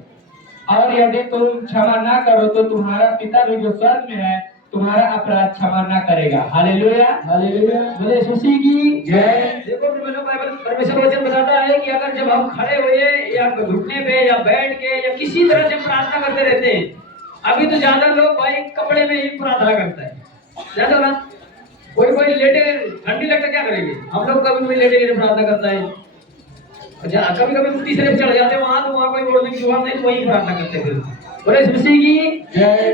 और यदि तुम क्षमा ना करो तो तुम्हारा पिता भी जो स्वर्ग में है तुम्हारा अपराध क्षमा ना करेगा। हालेलुया, हालेलुया, बोले खुशी की जय। देखो परमेश्वर वचन बताता है कि अगर जब हम खड़े हुए या घुटने पे या बैठ के या किसी तरह से प्रार्थना करते रहते हैं, अभी तो ज्यादा लोग भाई कपड़े में ही प्रार्थना करता है, ज्यादा ना, कोई लेटे, ठंडी लगता क्या करेंगे, हम लोग कभी लेटे प्रार्थना करता है। अच्छा, कभी तीसरे पे चढ़ जाते हैं वहां, तो वहां कोई बोलने की जवाब नहीं, तो वही प्रार्थना करते फिर। बोले खुशी की जय।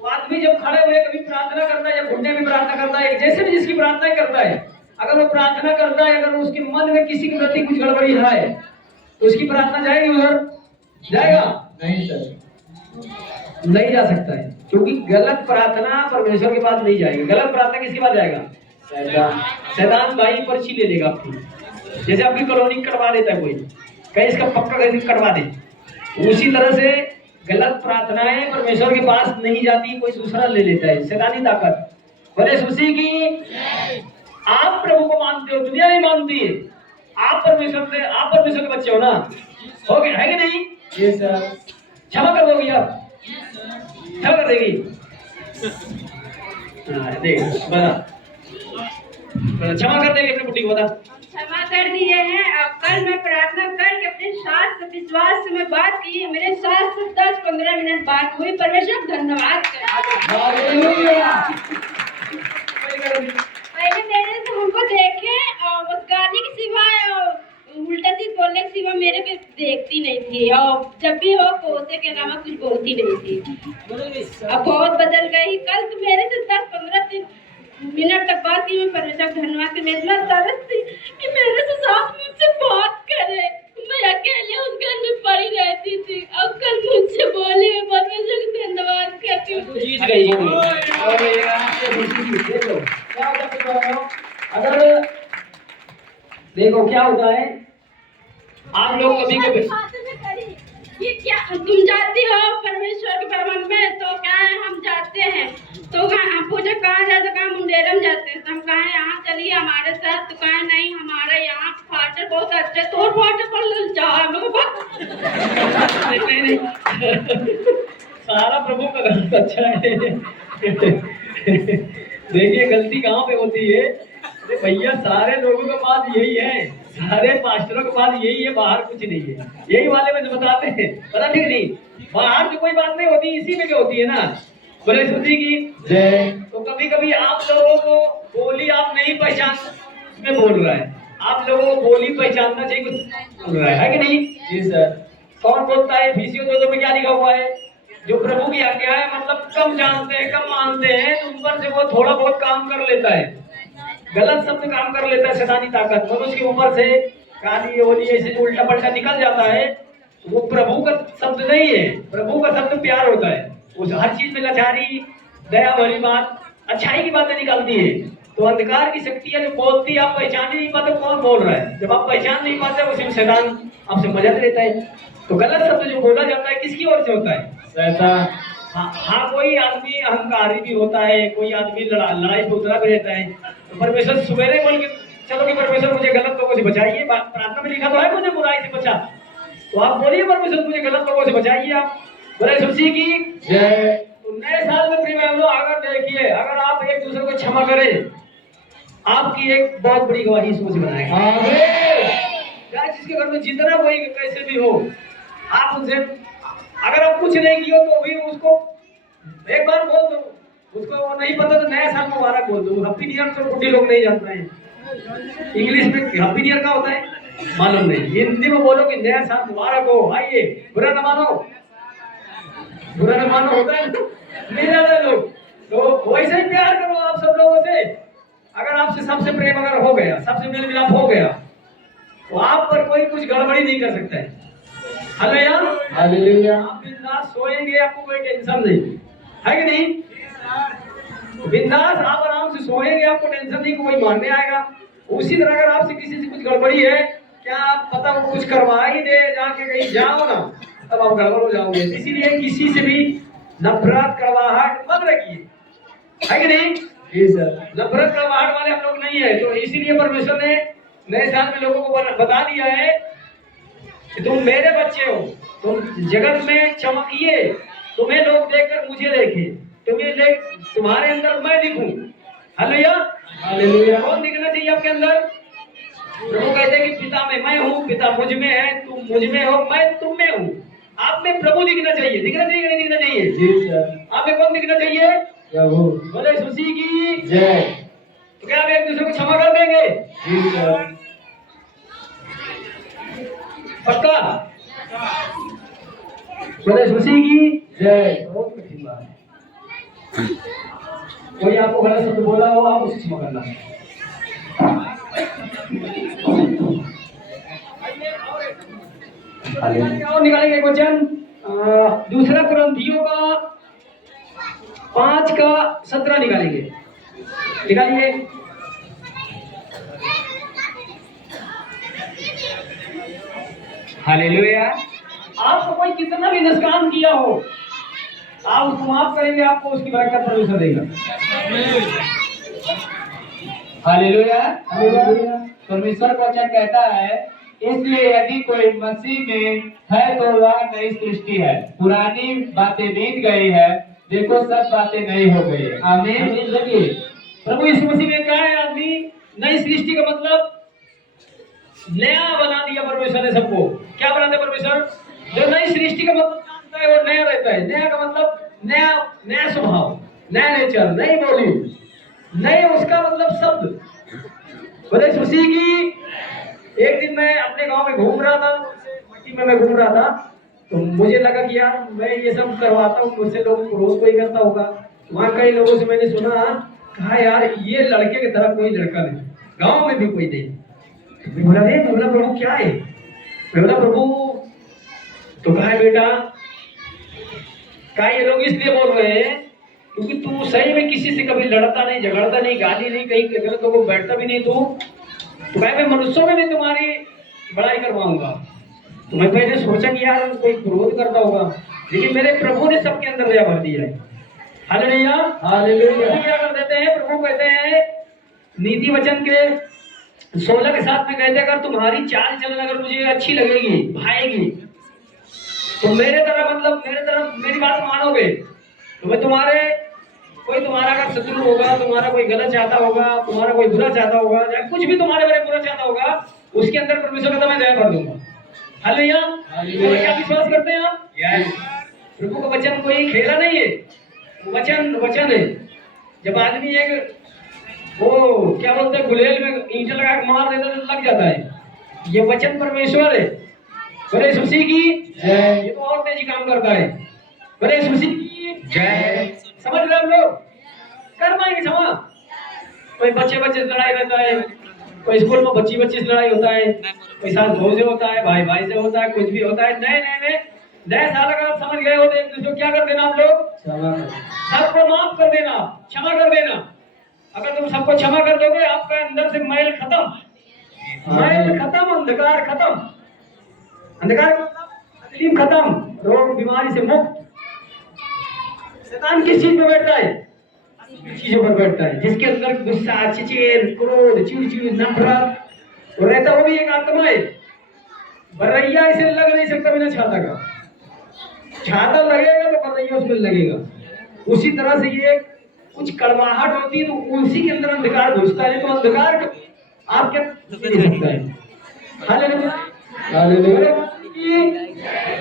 तो आदमी जब खड़े हुए कभी प्रार्थना करता है या घुटने में प्रार्थना करता है, जैसे भी जिसकी प्रार्थना करता है, अगर वो प्रार्थना करता है, अगर उसके मन में किसी के प्रति कुछ गड़बड़ी है तो उसकी प्रार्थना जाएगी उधर? जाएगा नहीं जा सकता है, क्योंकि गलत प्रार्थना परमेश्वर के पास नहीं जाएगी। गलत प्रार्थना किसके पास जाएगा? शैतान भाई पर्ची ले लेगा आपकी, जैसे आपकी कॉलोनी कटवा देता है कोई, कहीं इसका पक्का कहीं कटवा दे, उसी तरह से गलत प्रार्थनाएं परमेश्वर के पास नहीं जाती, कोई दूसरा ले लेता है, शैतानी ताकत। बोले खुशी की आप प्रभु को मानते हो, दुनिया नहीं मानती है, आप परमेश्वर के बच्चे हो ना, हो गए है कि नहीं? क्षमा कर दोगे आप? क्षमा कर देगी? हाँ देख बता, क्षमा कर देगी अपनी बुढ़ी को, बता। क्षमा कर दिए हैं। अब कल मैं प्रार्थना करके अपने सास से विश्वास से मैं बात की, मेरे सास से 10-15 मिनट बात हुई। परमेश्वर धन्यवाद पहले मेरे से हमको देखे और उस गाने की सिवाय उल्टा सीध बोलने के सिवा मेरे पे देखती नहीं थी, और जब भी हो कोसे के अलावा कुछ बोलती नहीं थी। अब बहुत बदल गई। कल तो मेरे से 10-15 मिनट तक बात की। मैं परमेश्वर धन्यवाद मैं इतना तरस थी कि मेरे से सास मुझसे बात करे। मैं अकेले उस घर में पड़ी रहती थी, अब कल मुझसे बोली। मैं परमेश्वर को धन्यवाद करती हूँ। जीत गई। देखो क्या होता है, अगर देखो क्या होता है, आप लोग कभी कभी ये क्या तुम जाती हो परमेश्वर के भवन में, तो क्या है हम जाते हैं तो पूजा कहाँ जाते, कहाँ मुंडेरम जाते हैं, तो हम कहा यहाँ चलिए हमारे साथ, तो कहा नहीं हमारा यहाँ फाटर बहुत अच्छा, तो फाटर पर जाओ। नहीं सारा प्रभु का गलत अच्छा है। देखिए गलती कहाँ पे होती है भैया, सारे लोगों के पास यही है, सारे पास्टरों के पास यही है, बाहर कुछ नहीं है। यही वाले में बताते हैं, पता ठीक नहीं, बाहर तो कोई बात नहीं होती, इसी में क्या होती है ना। बोले सुधी की जय। तो कभी कभी आप लोगों को बोली आप नहीं पहचान में बोल रहा है, आप लोगों को बोली पहचानना चाहिए कुछ बोल रहा है कि नहीं? जी सर। कौन बोलता है फीसियो 2 में क्या लिखा हुआ है? जो प्रभु की आज्ञा है, मतलब कम जानते हैं, कम मानते हैं, तो ऊपर से वो थोड़ा बहुत काम कर लेता है, गलत शब्द काम कर लेता है, शैतानी ताकत मनुष्य के ऊपर से काली ओली ऐसे उल्टा पलटा निकल जाता है। वो प्रभु का शब्द नहीं है, प्रभु का शब्द प्यार होता है। उस हर चीज में लाचारी, दया भरी बात, अच्छाई की बातें निकलती है। तो अंधकार की शक्तियां जो बोलती है, आप पहचान ही नहीं पाते कौन बोल रहा है। जब आप पहचान नहीं पाते, उसी में शैतान आपसे मदद लेता है। तो गलत शब्द जो बोला जाता है किसकी ओर से होता है? शैतान। हाँ कोई आदमी अहंकारी भी होता है, कोई आदमी लड़ाई पे उतरा भी रहता है। तो परमेश्वर सुबेरे बोल के चलो कि परमेश्वर मुझे गलत लोगों से बचाइए, प्रार्थना में लिखा तो है मुझे बुराई से बचा, तो आप बोलिए परमेश्वर मुझे गलत लोगों से बचाइए। आप बोले सुशी की जय। तो नए साल में प्रिय बहनों, अगर देखिए अगर आप एक दूसरे को क्षमा करें, आपकी एक बहुत बड़ी गवाही सोच बनाएगा। चाहे जिसके घर में जितना कोई कैसे भी हो, आप उनसे अगर आप कुछ नहीं किए तो भी उसको एक बार बोल दो, उसको वो नहीं पता तो नया साल मुबारक बोल दो। हैप्पी न्यू ईयर तो बुढ़े लोग नहीं जानते हैं, इंग्लिश में हैप्पी न्यू ईयर क्या होता है मालूम नहीं, हिंदी में बोलो कि नया साल मुबारक हो, आइए बुरा न मानो, बुरा न मानो होता है नहीं जाते लोग। तो वैसे ही प्यार करो आप सब लोगों से। अगर आपसे सबसे प्रेम अगर हो गया, सबसे मेल मिलाप हो गया, तो आप पर कोई कुछ गड़बड़ी नहीं कर सकता है। हालेलुया। आप बिंदास सोएंगे, आपको कोई टेंशन नहीं है कि नहीं? बिंदास आप आराम से सोएंगे, आपको टेंशन नहीं कोई मारने आएगा। उसी तरह अगर आपसे किसी से कुछ गड़बड़ी है, क्या आप पता वो कुछ करवा ही दे, जाके कहीं जाओ ना, तब आप गड़बड़ हो जाओगे। इसीलिए किसी से भी नफरत करवाहट मत रखिए, है कि नहीं? जी सर। नफरत करवाहट वाले हम लोग नहीं है। तो इसीलिए परमेश्वर ने नए साल में लोगों को बता दिया है कि तुम मेरे बच्चे हो, तुम जगत में चमकिए, तुम्हें लोग देखकर मुझे देखें, तुम्हारे अंदर मैं दिखूं। Hallelujah hallelujah. कौन दिखना चाहिए आपके अंदर? प्रभु कहते हैं कि पिता में मैं हूँ, पिता मुझ में है, तुम मुझ में हो, मैं तुम में हूँ। आप में प्रभु दिखना चाहिए, दिखना चाहिए नहीं दिखना चाहिए? जी सर। आप में कौन दिखना चाहिए? प्रभु। बोले सुशी की जय। तो क्या आप एक दूसरे को क्षमा कर देंगे? जी सर। पक्का? बोले सुशी की जय। बहुत कठिन बात है। कोई आपको गलत शब्द बोला हो, आप उसे क्षमा करना। और निकालेंगे क्वेश्चन, दूसरा कुरिन्थियों का 5:17 निकालेंगे, निकालिए। हालेलुया। आपको कोई कितना भी नुकसान किया हो, आप उसको माफ करेंगे, आपको उसकी बरकत परमेश्वर देगा। Hallelujah hallelujah. परमेश्वर का वचन कहता है इसलिए यदि कोई मसीह में है तो वह नई सृष्टि है, पुरानी बातें बीत गई है, देखो सब बातें नई हो गई है। आमीन। आमीन। देखिए प्रभु यीशु मसीह में क्या है, आदमी नई सृष्टि का मतलब नया बना दिया परमेश्वर ने सबको। क्या बनाते परमेश्वर? जो नई सृष्टि का मतलब जानता है वो नया रहता है। नया का मतलब नया, नया स्वभाव, नया नेचर, नई बोली, नए उसका मतलब शब्द। बोले मसीह की। एक दिन मैं अपने गांव में घूम रहा था, मट्टी में मैं घूम रहा था, तो मुझे लगा कि यार मैं ये सब करवाता हूँ, मुझसे लोग रोज कोई करता होगा। वहाँ कई लोगों से मैंने सुना, कहा यार ये लड़के की तरह कोई लड़का नहीं, गांव में भी कोई नहीं। मैं बोला प्रभु क्या है? मैं बोला प्रभु, तो कहा बेटा, कहा ये लोग इसलिए बोल रहे हैं क्योंकि तू सही में किसी से कभी लड़ता नहीं, झगड़ता नहीं, गाली नहीं, कहीं गलत लोगों को बैठता भी नहीं। तो मैं मनुष्यों में भी तुम्हारी बड़ाई करवाऊंगा। तो मैं पहले सोचा कि यार कोई क्रोध करता होगा, लेकिन मेरे प्रभु ने सबके अंदर दया भर दिया है। Hallelujah, hallelujah. क्या कर देते हैं? प्रभु कहते हैं नीति वचन के 16 के साथ में कहते हैं, अगर तुम्हारी चाल चलन अगर मुझे अच्छी लगेगी, भाएगी, तो मेरे तरफ मेरी बात मानोगे, तो मैं कोई तुम्हारा अगर शत्रु होगा, तुम्हारा कोई गलत चाहता होगा, तुम्हारा कोई बुरा चाहता होगा, या कुछ भी तुम्हारे बारे में बुरा चाहता होगा, उसके अंदर परमेश्वर का मैं दया कर दूंगा। हालेलुया। क्या विश्वास करते हैं आप? यस। प्रभु का वचन कोई खेला नहीं है, वचन है। जब आदमी एक वो क्या बोलते हैं, गुलेल में ईंट लगा के मार देता तो लग जाता है। ये वचन परमेश्वर है। बोले सुसी की जय। ये तो और तेजी काम करता है। बोले सुसी की जय। समझ रहे हम लोग? कर पाएंगे क्षमा? कोई बच्चे से लड़ाई रहता है, कोई स्कूल में बच्ची से लड़ाई होता है, कोई सास बहू से होता है, भाई भाई से होता है, कुछ भी होता है। नए साल अगर आप समझ गए हो तो एक दूसरे को क्या कर देना आप लोग? सबको माफ कर देना, क्षमा कर देना। अगर तुम सबको क्षमा कर दोगे, आपका अंदर से मैल खत्म, अंधकार खत्म, अंधकार तकलीफ खत्म, रोग बीमारी से मुक्त। शैतान किस चीज पे बैठता है? चीजों पर बैठता है, जिसके अंदर गुस्सा, चिचेर, क्रोध, चिड़चिड़, नफरत तो रहता, वो भी एक आत्मा है। बरैया इसे लग नहीं सकता बिना छाता का। छाता लगेगा तो बरैया उसमें लगेगा। उसी तरह से ये कुछ कड़वाहट होती है तो उसी के अंदर अंधकार घुसता है, तो अंधकार आप क्या नहीं सकता है। Hallelujah, hallelujah.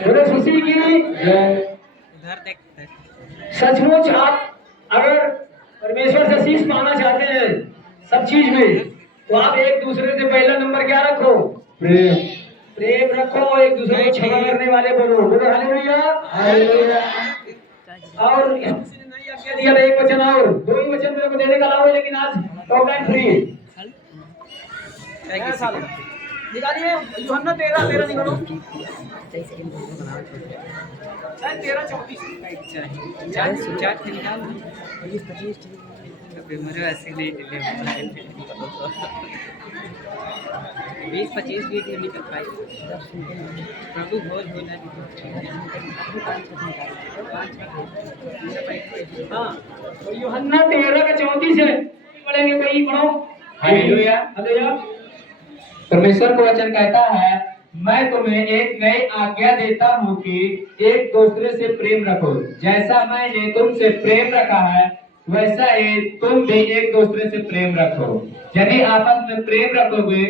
बोले खुशी की जय। सचमुच आप अगर परमेश्वर से शीश पाना चाहते हैं सब चीज में, तो आप एक दूसरे से पहला नंबर क्या रखो? प्रेम रखो। एक दूसरे को क्षमा करने वाले बनो। बोलो हालेलुया, हालेलुया। और दिया एक वचन और 2 ही वचन मेरे को देने का अलावा, लेकिन आज टॉक टाइम फ्री है। निकालिए यूहन्ना 13 निकालो। 20-25 वीडियो निकल पाए। प्रभु भोज होना। हाँ, तो यूहन्ना 13 का 34 है। पढ़ेंगे, कोई पढ़ो। Hallelujah, hallelujah. परमेश्वर का वचन कहता है, मैं तुम्हें एक नई आज्ञा देता हूँ कि एक दूसरे से प्रेम रखो। जैसा मैंने तुमसे प्रेम रखा है, वैसा ही तुम भी एक दूसरे से प्रेम रखो। यदि आपस में प्रेम रखोगे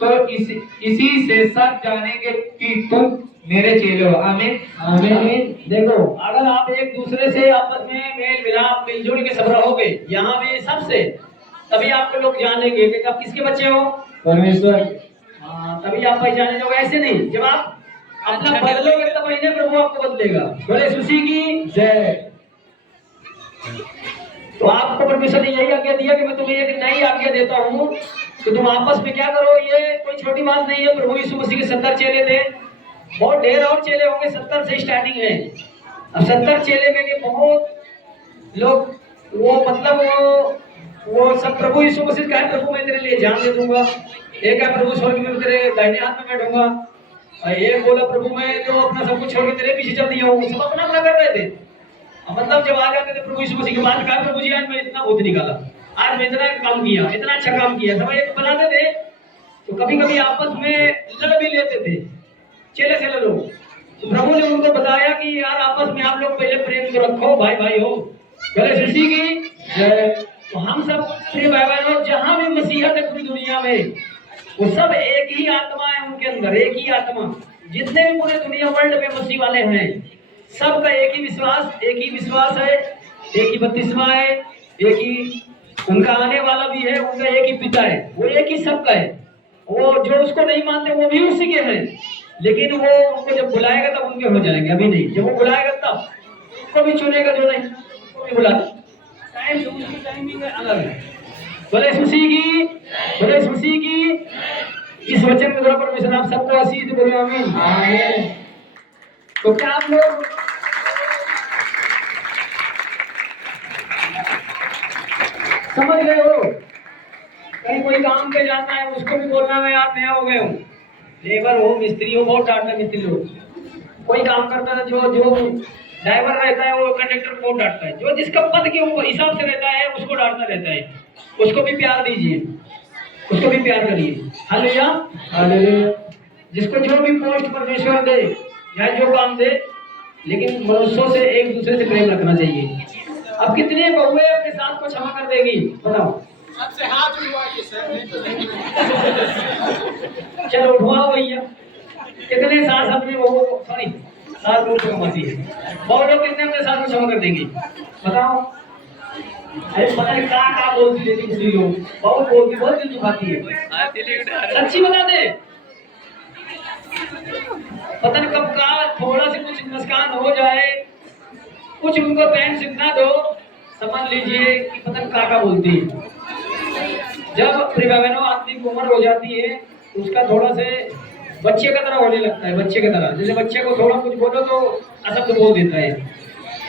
तो इसी से सब जानेंगे कि तुम मेरे चेले हो। आमीन, आमीन। देखो, अगर आप एक दूसरे से आपस में मेल मिलाप मिलजुल के सब रहोगे, यहाँ भी सबसे, तभी आपको लोग जानेंगे कि आप किसके बच्चे हो? परमेश्वर। तभी आप पहचाने जाओगे, ऐसे नहीं। जब आप अपना बदलोगे तब ही प्रभु आपको बदलेगा। बोले सुशी की जय। तो आपको परमेश्वर ने यही आज्ञा दिया कि मैं तुम्हें एक नई आज्ञा देता हूँ कि तुम आपस में क्या करो। ये कोई छोटी बात नहीं है। प्रभु यीशु मसीह के 70 चेले थे, बहुत ढेर और चेले होंगे। 70 से स्टार्टिंग है। अब 70 चेले में के बहुत लोग वो मतलब वो सब प्रभु यीशु मसीह का है, प्रभु मैं तेरे लिए जान दे दूंगा। एक है प्रभु स्वर्ग में तेरे दाहिने हाथ में बैठूंगा, और एक बोला प्रभु मैं जो अपना सब कुछ छोड़ के तेरे पीछे चल दिया हूँ। सब अपना अपना कर रहे थे। मतलब जब आ जाते थे प्रभु यीशु मसीह के बाद, कहा प्रभु जी आज मैं इतना भूत निकाला, आज मैं इतना काम किया, इतना अच्छा काम किया, सब एक बनाते थे। तो कभी कभी आपस में लड़ भी लेते थे, चेले लोग। तो प्रभु ने उनको बताया कि यार आपस में आप लोग पहले प्रेम तो रखो, भाई भाई हो। बोले ऋषि की जय। तो हम सब प्रिय भाई बहनों, जहां भी मसीहत है पूरी दुनिया में, वो सब एक ही आत्मा है उनके अंदर, एक ही आत्मा। जितने भी पूरे दुनिया वर्ल्ड में मसीह वाले हैं, सबका एक ही विश्वास है, एक ही बपतिस्मा है, एक ही उनका आने वाला भी है, उनका एक ही पिता है, वो एक ही सबका है। वो जो उसको नहीं मानते वो भी उसी के हैं, लेकिन वो उनको जब बुलाएगा तब उनके हो जाएंगे, अभी नहीं। जब वो बुलाएगा तब उसको भी चुनेगा, जो नहीं उसको भी बुलाएगा। टाइमिंग अलग है। बोले सुसी की इस वचन के द्वारा परमेश्वर आप सबको आशीष दे, बोले आमीन। तो क्या आप लोग समझ गए हो? कहीं कोई काम पे जाना है, उसको भी बोलना मैं आप नया हो गए हो, लेबर हो, मिस्त्री हो, बहुत डांटता है मिस्त्री लोग। कोई काम करता है, जो ड्राइवर रहता है वो कंडक्टर को बहुत डांटता है, जो जिसका पद के हिसाब से रहता है उसको डांटता रहता है। उसको भी प्यार दीजिए, उसको भी प्यार करिए। Hallelujah hallelujah. जिसको जो भी पोस्ट परमेश्वर दे या जो काम दे, लेकिन मनुष्यों से एक दूसरे से प्रेम रखना चाहिए। अब कितने बहुएं अपने साथ को क्षमा कर देगी, बताओ? आपसे हाथ उठवाइए सर। चलो उठवाओ भैया। कितने सास अपने बहू सॉरी सास को क्षमाती है? बहुत लोग कितने अपने सास को क्षमा कर देंगे, बताओ? अरे पता नहीं क्या बोलती रहती किसी लोग, बहुत बोलती, बहुत दिल दुखाती है। सच्ची बता दे, पता नहीं कब का थोड़ा से कुछ नुकसान हो जाए, कुछ उनको पैंट सिखना दो, समझ लीजिए कि पता नहीं क्या बोलती है। जब प्रियवानों आदमी की उम्र हो जाती है, उसका थोड़ा से बच्चे का तरह होने लगता है, बच्चे की तरह। जैसे बच्चे को थोड़ा कुछ बोलो तो अशब्द बोल देता है,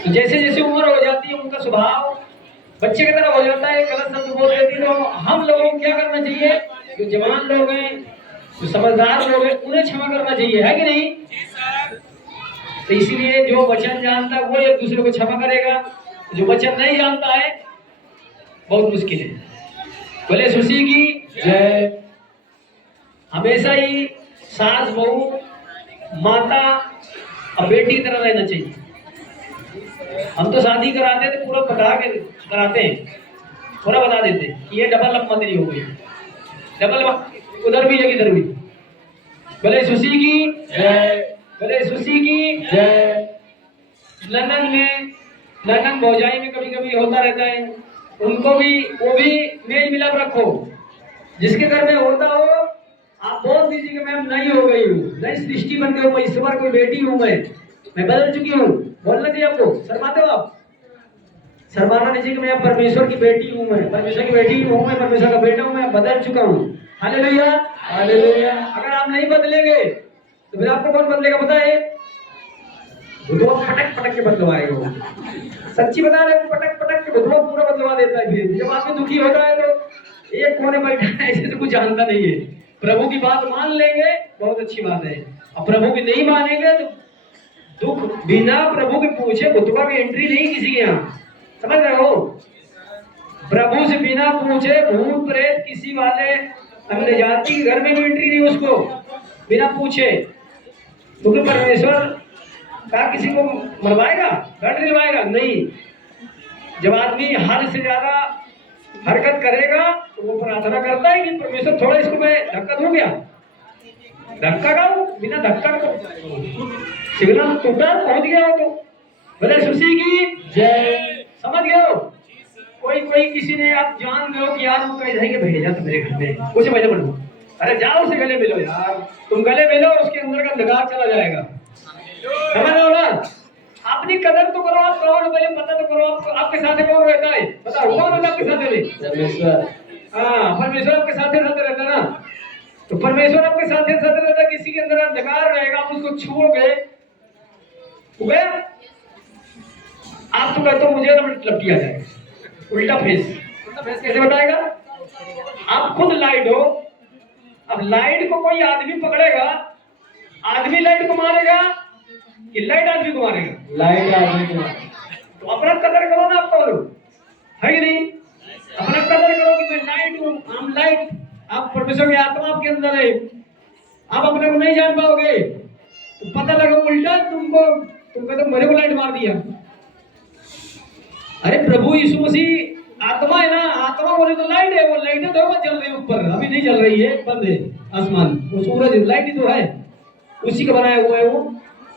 तो जैसे जैसे उम्र हो जाती है उनका स्वभाव बच्चे की तरह हो जाता है, गलत शब्द बोल देती है। तो हम लोगों को क्या करना चाहिए? जो जवान लोग हैं, जो समझदार लोग हैं, उन्हें क्षमा करना चाहिए, है कि नहीं? तो इसीलिए जो वचन जानता है वो एक दूसरे को क्षमा करेगा, जो वचन नहीं जानता है बहुत मुश्किल है। बोले सुसी की जय। हमेशा ही सास बहू, माता और बेटी की तरह रहना चाहिए। हम तो शादी कराते थे पूरा बता के कराते हैं, पूरा बता देते कि ये डबल मंदिर हो गई, डबल उधर भी है इधर भी। बोले सुसी की जय, बोले सुसी की जय। ननन भौजाई में कभी कभी होता रहता है, उनको भी वो भी मेल मिलाप रखो। जिसके घर में होता हो आप बोल दीजिए कि मैं नई हो गई हूँ, नई सृष्टि बन गई हूँ, ईश्वर की बेटी हूँ, मैं बदल चुकी हूँ। बोलना चाहिए आपको। शर्माते हो आप? शर्माना नहीं चाहिए कि मैं परमेश्वर की बेटी हूँ, मैं परमेश्वर की बेटी हूँ, मैं परमेश्वर का बेटा हूँ, मैं बदल चुका हूँ। Hallelujah hallelujah. अगर आप नहीं बदलेंगे तो फिर आपको कौन बदलेगा बताए? भुतवा पटक के बदलवाएगा। सच्ची बता रहे, पटक के भुतवा पूरा बदलवा देता है। फिर जब आदमी दुखी होता है तो एक कोने बैठा है, ऐसे तो कुछ जानता नहीं है। प्रभु की बात मान लेंगे बहुत अच्छी बात है, और प्रभु की नहीं मानेंगे तो दुख बिना प्रभु के पूछे भुतवा की एंट्री नहीं किसी के यहाँ, समझ रहे हो? प्रभु से बिना पूछे भूत प्रेत किसी वाले अन्य जाति के घर में भी एंट्री नहीं उसको, बिना पूछे। क्योंकि परमेश्वर का किसी को मरवाएगा, दंड दिलवाएगा नहीं। जब आदमी हद से ज्यादा हरकत करेगा तो वो प्रार्थना करता है कि परमेश्वर थोड़ा इसको मैं धक्का दूं, क्या धक्का का बिना धक्का को सिग्नल टूटा पहुंच गया हो तो। बोले सुसी की जय। समझ गए हो? कोई किसी ने आप जान गए हो कि यार वो कहीं के भेजा तो मेरे घर में उसे पहले बोलो, अरे जाओ उसे गले मिलो यार, तुम गले मिलो उसके अंदर का अंधकार चला जाएगा। समझ रहे हो ना? अपनी कदर तो करो, आप कौन पहले पता तो करो, आपके साथ कौन रहता है? बताओ कौन रहता है आपके साथ में? परमेश्वर। हाँ, परमेश्वर आपके साथ रहता है ना। तो परमेश्वर आपके साथ रहता है, किसी के अंदर अंधकार रहेगा, आप उसको छुओगे आप तो कहते हो मुझे तो लपटी आ जाएगा, उल्टा फेस कैसे बताएगा? आप खुद लाइट हो, अब लाइट को कोई आदमी पकड़ेगा, आदमी लाइट को मारेगा कि लाइट आदमी को मारेगा? लाइट आदमी को। तो अपना कदर करो ना, आप करो, है कि नहीं? अपना कदर करो कि मैं लाइट हूँ, हम लाइट, आप परमेश्वर की आत्मा आपके अंदर है, आप अपने को नहीं जान पाओगे। तो पता लगा उल्टा तुम कहते मेरे को लाइट मार दिया। अरे प्रभु यीशु मसीह आत्मा है ना, आत्मा बोले तो लाइट है, वो लाइटें तो चल रही है ऊपर, अभी नहीं चल रही है, बंद है आसमान, वो सूरज लाइट ही तो है, उसी का बनाया हुआ है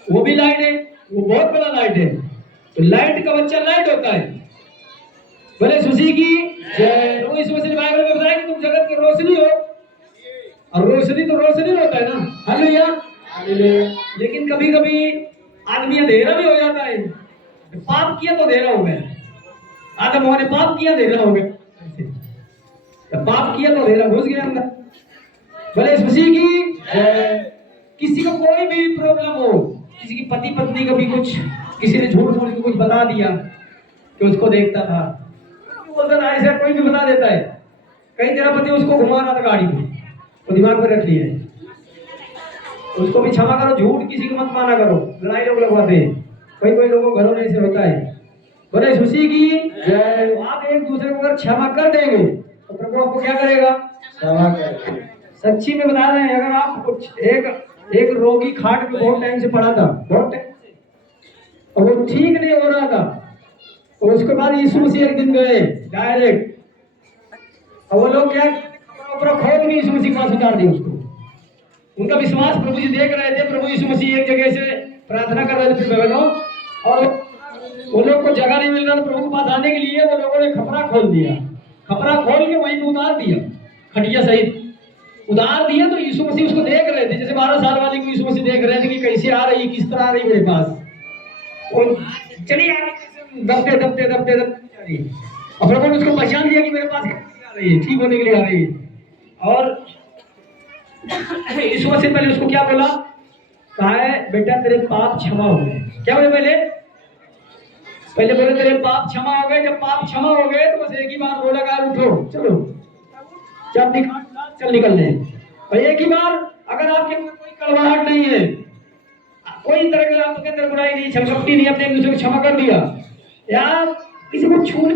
वो भी लाइट है, वो बहुत बड़ा लाइट है। तो लाइट का बच्चा लाइट होता है। बोले सुसी की जय। प्रभु यीशु मसीह ने बाइबल में बताया कि तुम जगत की रोशनी हो, और रोशनी तो रोशनी होता है ना, हालेलुया। लेकिन कभी कभी आदमी अंधेरा भी हो जाता है, पाप किया तो अंधेरा हो गया, आदम ने पाप किया अंधेरा हो गया, पाप किया तो अंधेरा घुस गया अंदर। बोले सुसी की जय। किसी को कोई भी प्रॉब्लम हो, किसी की पति पत्नी का भी कुछ, किसी ने झूठ बोल के कुछ बता दिया कि उसको देखता था, बोलता था ऐसा, कोई भी बता देता है। कई तेरा पति उसको घुमा रहा था गाड़ी में, वो दिमाग में रख लिया है, उसको भी क्षमा करो, झूठ किसी को मत माना करो, लड़ाई लोग लगवाते हैं, कोई लोगों घरों में ऐसे होता है। बोले खुशी की जय। आप एक दूसरे को अगर क्षमा कर देंगे तो प्रभु आपको क्या करेगा, क्षमा करेगा। सच्ची में बता रहे हैं, अगर आप कुछ एक रोगी खाट में बहुत टाइम से पड़ा था, बहुत टाइम से, और वो ठीक नहीं हो रहा था, और उसके बाद यीशु मसीह एक दिन गए डायरेक्ट, और वो लोग क्या खोल के यीशु मसीह के पास उतार दिए उसको। उनका विश्वास प्रभु जी देख रहे थे। प्रभु यीशु मसीह एक जगह से प्रार्थना कर रहे थे बहनों, और वो लोग को जगह नहीं मिल रहा था प्रभु के पास आने के लिए, वो लोगों ने खपरा खोल दिया, खपरा खोल के वहीं पे उतार दिया, खटिया सहित उतार दिया। तो यीशु मसीह उसको देख रहे थे, जैसे 12 साल वाले को यीशु मसीह देख रहे थे कि कैसे आ रही, किस तरह आ रही मेरे पास, और चलिए दबते दबते दबते दबते आ रही, और प्रभु ने उसको पहचान लिया कि मेरे पास आ रही है, ठीक होने के लिए आ रही है। और यीशु मसीह पहले उसको क्या बोला, कहा है बेटा तेरे पाप क्षमा हो गए। क्या बोले पहले बोले तेरे पाप क्षमा हो गए। जब पाप क्षमा हो गए तो बस एक ही बार बोला लगा उठो चलो, जब चल निकलने। और एक ही बार, अगर आपके अंदर कोई कड़वाहट नहीं है, कोई तरह का आपके अंदर बुराई नहीं, छलकपटी नहीं, अपने एक दूसरे को क्षमा कर दिया, या किसी को छू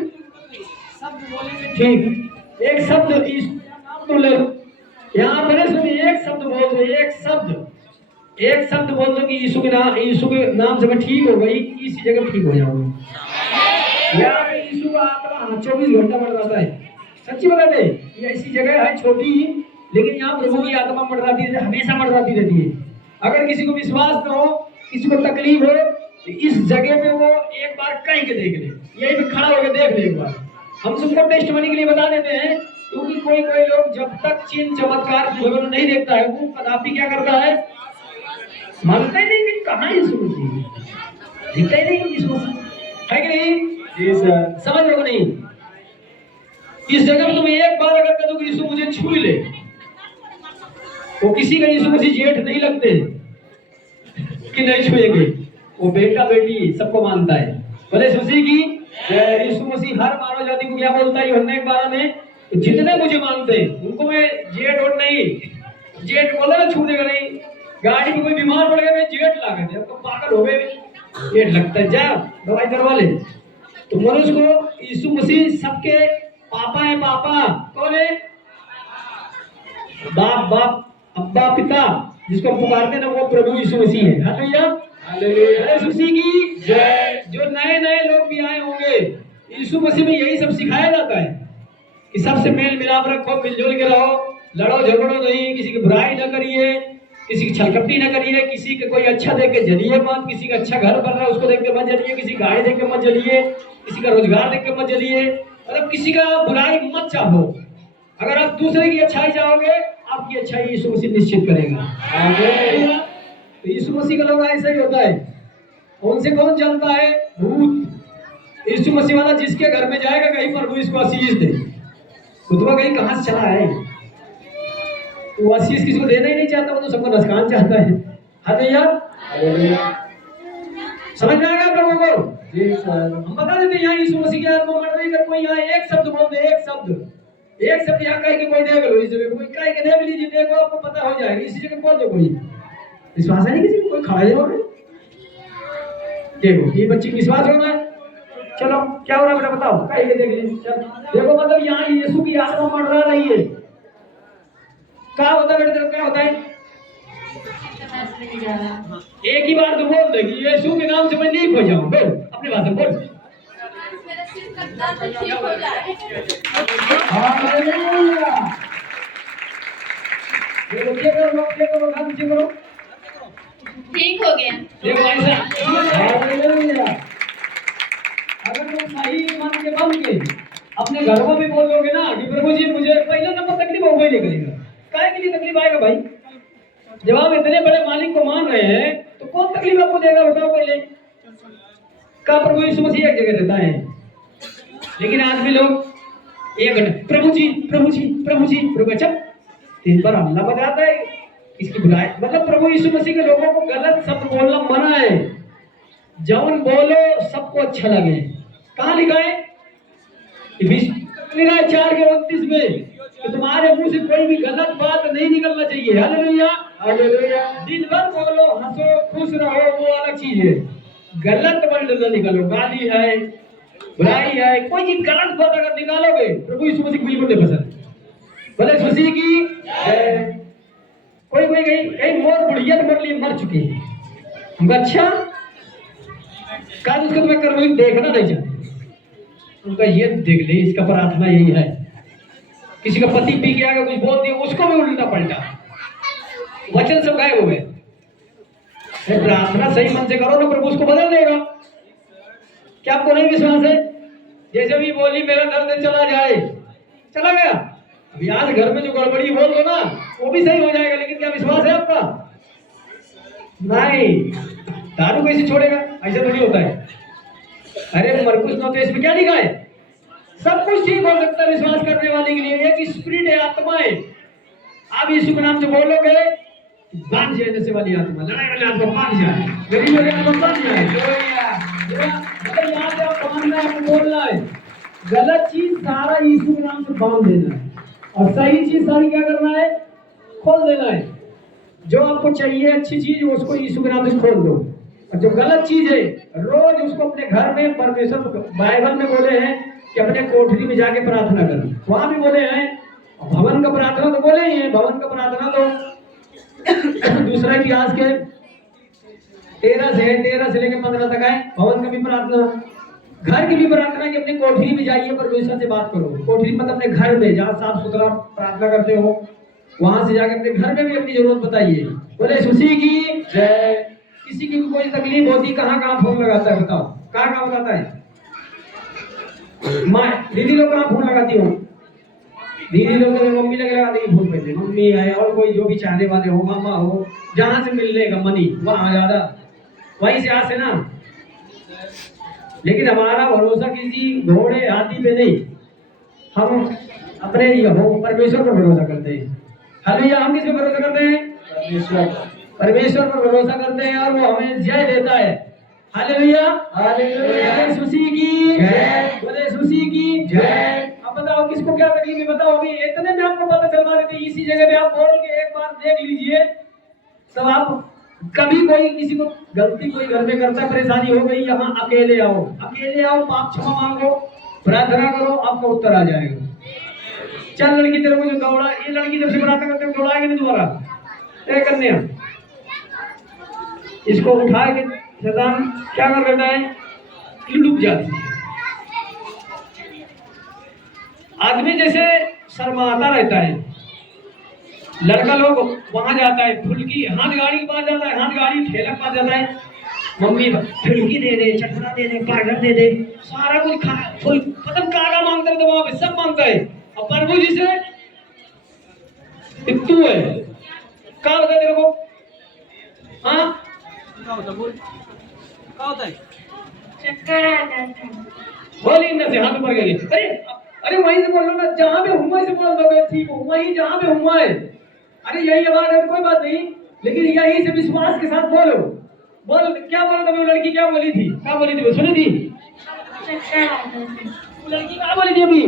शब्द बोलेंगे ठीक, एक शब्द नाम तो ले, यहाँ पर सुनिए, एक शब्द बोल दो, एक शब्द बोल दो कि यीशु के नाम से मैं ठीक हो गई, इसी जगह ठीक हो जाऊंगी। यहाँ पे यीशु का आत्मा 24 घंटा मंडराता है। सच्ची बताते, ये ऐसी जगह है छोटी, लेकिन यहाँ प्रभु की आत्मा मंडराती है, हमेशा मंडराती रहती है। अगर किसी को विश्वास न हो, किसी को तकलीफ हो, तो इस जगह पे वो एक बार कहीं के देख ले, यही पे खड़ा होकर देख ले एक बार। हम सबको टेस्ट करने के लिए बता देते हैं, क्योंकि कोई लोग जब तक चिन्ह चमत्कार भगवान नहीं देखता है, वो कदापि क्या करता है, मानता ही नहीं कि कहाँ यीशु मसीह दिखता ही नहीं, यीशु मसीह है कि नहीं। जी सर, समझ लो नहीं। इस जगह में तुम एक बार अगर कह दो कि यीशु मुझे छू ले, वो किसी का यीशु मसीह जेठ नहीं लगते कि नहीं छुएंगे, वो बेटा बेटी सबको मानता है। बोले सुसी की यीशु मसीह हर मानव जाति को क्या बोलता है यूहन्ना 1:12 में, जितने मुझे मानते हैं उनको मैं जेठ और नहीं, जेठ बोला ना छू देगा नहीं, गाड़ी में कोई बीमार पड़ गया मैं जेठ ला कर, तो पागल हो गए, जेठ लगता है, जा दवाई करवा ले। तो मनुष्य को यीशु मसीह सबके पापा है। पापा कौन है, बाप अब्बा पिता, जिसको पुकारते ना वो प्रभु यीशु मसीह है। हालेलुया, हालेलुया, यीशु मसीह की जय। जो नए लोग भी आए होंगे, यीशु मसीह में यही सब सिखाया जाता है कि सबसे मेल मिलाप रखो, मिलजुल के रहो, लड़ो झगड़ो नहीं, किसी की बुराई न करिए, किसी की छलकपटी न करिए, किसी के कोई अच्छा देख के जलिए मत, किसी का अच्छा घर बन रहा है उसको देख के मत जलिए, किसी गाड़ी देख के मत जलिए, किसी का रोजगार देख के मत जलिए, मतलब किसी का बुराई मत चाहो। अगर आप दूसरे की अच्छाई चाहोगे, आपकी अच्छाई यीशु मसीह निश्चित करेगा। तो यीशु मसीह का लोग ऐसा ही होता है। उनसे कौन जलता है, भूत। यीशु मसीह वाला जिसके घर में जाएगा, कहीं प्रभु इसको आशीष दे, खुतबा कहीं कहां से चला है, वो आशीष किसी को देना ही नहीं चाहता, वो तो सबको नसकान चाहता है। हालेलुया, समझ में आएगा प्रभु को। जी सर, हम बता देते हैं यहाँ यीशु मसीह की आत्मा मर रही है, कोई यहाँ एक शब्द बोल दे, एक शब्द यहाँ कहीं के कोई देख लो, इस जगह कोई कहीं के देख लीजिए, देखो आपको पता हो जाएगा, इसी जगह बोल दो। कोई विश्वास है नहीं किसी को, कोई खड़ा है, देखो ये बच्ची को विश्वास होना है। चलो क्या हो रहा है बेटा बताओ, कहीं के देख लीजिए, देखो मतलब यहाँ यीशु की आत्मा मंडरा रही है, क्या होता है बेटे तेरे को, क्या होता है? एक ही बार तो बोल दे कि यीशु के नाम से मैं ठीक हो जाऊं। बोल अपनी भाषा में बोल। हालेलुया। देखो करो काम करो। ठीक हो गया। देखो ऐसा हालेलुया। अगर तुम सही मन के बन के अपने घरों में भी बोल दोगे ना कि प्रभु जी मुझे पहला नंबर तकलीफ हो गई नहीं करेगा, काहे के लिए तकलीफ आएगा भाई? जब आप इतने बड़े मालिक को मान रहे हैं तो कौन तकलीफ आपको देगा बताओ पहले? का प्रभु यीशु मसीह एक जगह रहता है, लेकिन आज भी लोग एक घंटे प्रभु जी प्रभु जी प्रभु जी प्रभु। अच्छा दिन भर अल्लाह बताता है इसकी बुराई, मतलब प्रभु यीशु मसीह के लोगों को गलत शब्द बोलना मना है। जवन बोलो सबको अच्छा लगे। कहाँ लिखा है? लिखा है 4:29 में कि तुम्हारे मुंह से कोई भी गलत बात नहीं निकलना चाहिए। Hallelujah hallelujah. दिन भर बोलो, हंसो, खुश रहो, वो अलग चीज है। गलत वर्ड न निकालो, गाली है, बुराई है, कोई चीज गलत बात अगर निकालोगे प्रभु यीशु मसीह बिल्कुल नहीं पसंद। भले मसीह की कोई कोई कहीं मोर बुढ़िया तो मर लिए मर चुकी है, हमको अच्छा का उसको तुम्हें कर्म देखना नहीं चाहते, उनका ये देख ले, इसका प्रार्थना यही है। किसी का पति पी के आगे कुछ बोल दिया उसको भी उल्टा पलटा, वचन सब गायब हो गए। प्रार्थना सही मन से करो ना, प्रभु उसको बदल देगा। क्या आपको नहीं विश्वास है? जैसे भी बोली मेरा दर्द चला जाए, चला गया। अभी आज घर में जो गड़बड़ी बोल दो ना वो भी सही हो जाएगा, लेकिन क्या विश्वास है आपका? नहीं। दारू कैसे छोड़ेगा? ऐसा थोड़ी होता है। अरे मरकुस 9:23 में क्या लिखा है? सब कुछ ठीक हो सकता है विश्वास करने वाले के लिए। एक स्पिरिट है, आत्मा है। आप यीशु के नाम से बोलोगे बांध जाए, जैसे वाली आत्मा, लड़ाई वाली आत्मा बांध जाए, गरीब वाली आत्मा बांध जाए। मतलब यहाँ पे आप बांधना है, आपको बोलना है। गलत चीज सारा यीशु के नाम से बांध देना है, और सही चीज सारी क्या करना है? खोल देना है। जो आपको चाहिए अच्छी चीज उसको यीशु के नाम से खोल दो, और जो गलत चीज है रोज उसको अपने घर में, परमेश्वर बाइबल में बोले हैं कि अपने कोठरी में जाके प्रार्थना करें, वहां भी बोले हैं। भवन का प्रार्थना तो बोले ही है, भवन का प्रार्थना तो दूसरा इतिहास के 13 से लेकर 15 तक है। भवन का भी प्रार्थना, घर की भी प्रार्थना कि अपनी कोठरी में जाइए परमेश्वर से बात करो। कोठरी मतलब अपने घर में जहाँ साफ सुथरा प्रार्थना करते हो, वहां से जाके अपने घर में भी अपनी जरूरत बताइए। बोले मसीह की जय। किसी की कोई तकलीफ होती कहाँ कहाँ फोन लगाता है बताओ? कहाँ कहाँ लगाता है? माँ दीदी लोग कहाँ फोन लगाती हो? दीदी लोग तो मम्मी लगे लगाती है फोन। पहले मम्मी है और कोई जो भी चाहने वाले हो, मामा हो, जहाँ से मिलने का मनी वहाँ ज्यादा वहीं से आस है ना। लेकिन हमारा भरोसा किसी घोड़े हाथी पे नहीं, हम अपने परमेश्वर पर भरोसा करते हैं। हालेलुया। हम किस पे भरोसा करते हैं? परमेश्वर पर भरोसा करते हैं, और वो हमें जय देता है। Hallelujah hallelujah. मसीह की जय, बोले मसीह की जय। अब बताओ किसको क्या तकलीफ है? बताओ अभी इतने में आपको पता चलवा देते, इसी जगह पे आप बोल के एक बार देख लीजिए। तब आप कभी कोई किसी को गलती कोई घर में करता, परेशानी हो गई, यहाँ अकेले आओ, पाप क्षमा मांगो, प्रार्थना करो, आपका उत्तर आ जाएगा। चल लड़की तेरे को जो दौड़ा, ये लड़की जब से प्रार्थना करते हैं दौड़ाएगी नहीं दोबारा। क्या करने हैं? इसको उठा के शैतान क्या कर देता है? डूब जाती है। आदमी जैसे शर्माता रहता है, लड़का लोग वहां जाता है, फुल्की हाथ गाड़ी के पास जाता है, हाथ गाड़ी ठेला के पास जाता है, मम्मी फुल्की दे दे, चटना दे दे, पाउडर दे दे, सारा कुछ खा फुल मतलब काला मांगता है, तो वहां पे सब मांगता है। और प्रभु जी से तू है क्या होता है तेरे को? हाँ क्या होता बोल, क्या होता है? चक्कर आ जाता है। बोल इन से हाथ ऊपर गए। अरे अरे वहीं से बोल लो ना, जहाँ पे हुआ से बोल दोगे ठीक हो, वहीं जहाँ पे हुआ है। अरे यही आवाज है, कोई बात नहीं, लेकिन यही से विश्वास के साथ बोलो। बोल क्या बोला था? वो लड़की क्या बोली थी? क्या बोली थी? सुनी थी? चक्कर आ जाता है। वो लड़की क्या बोली थी अभी?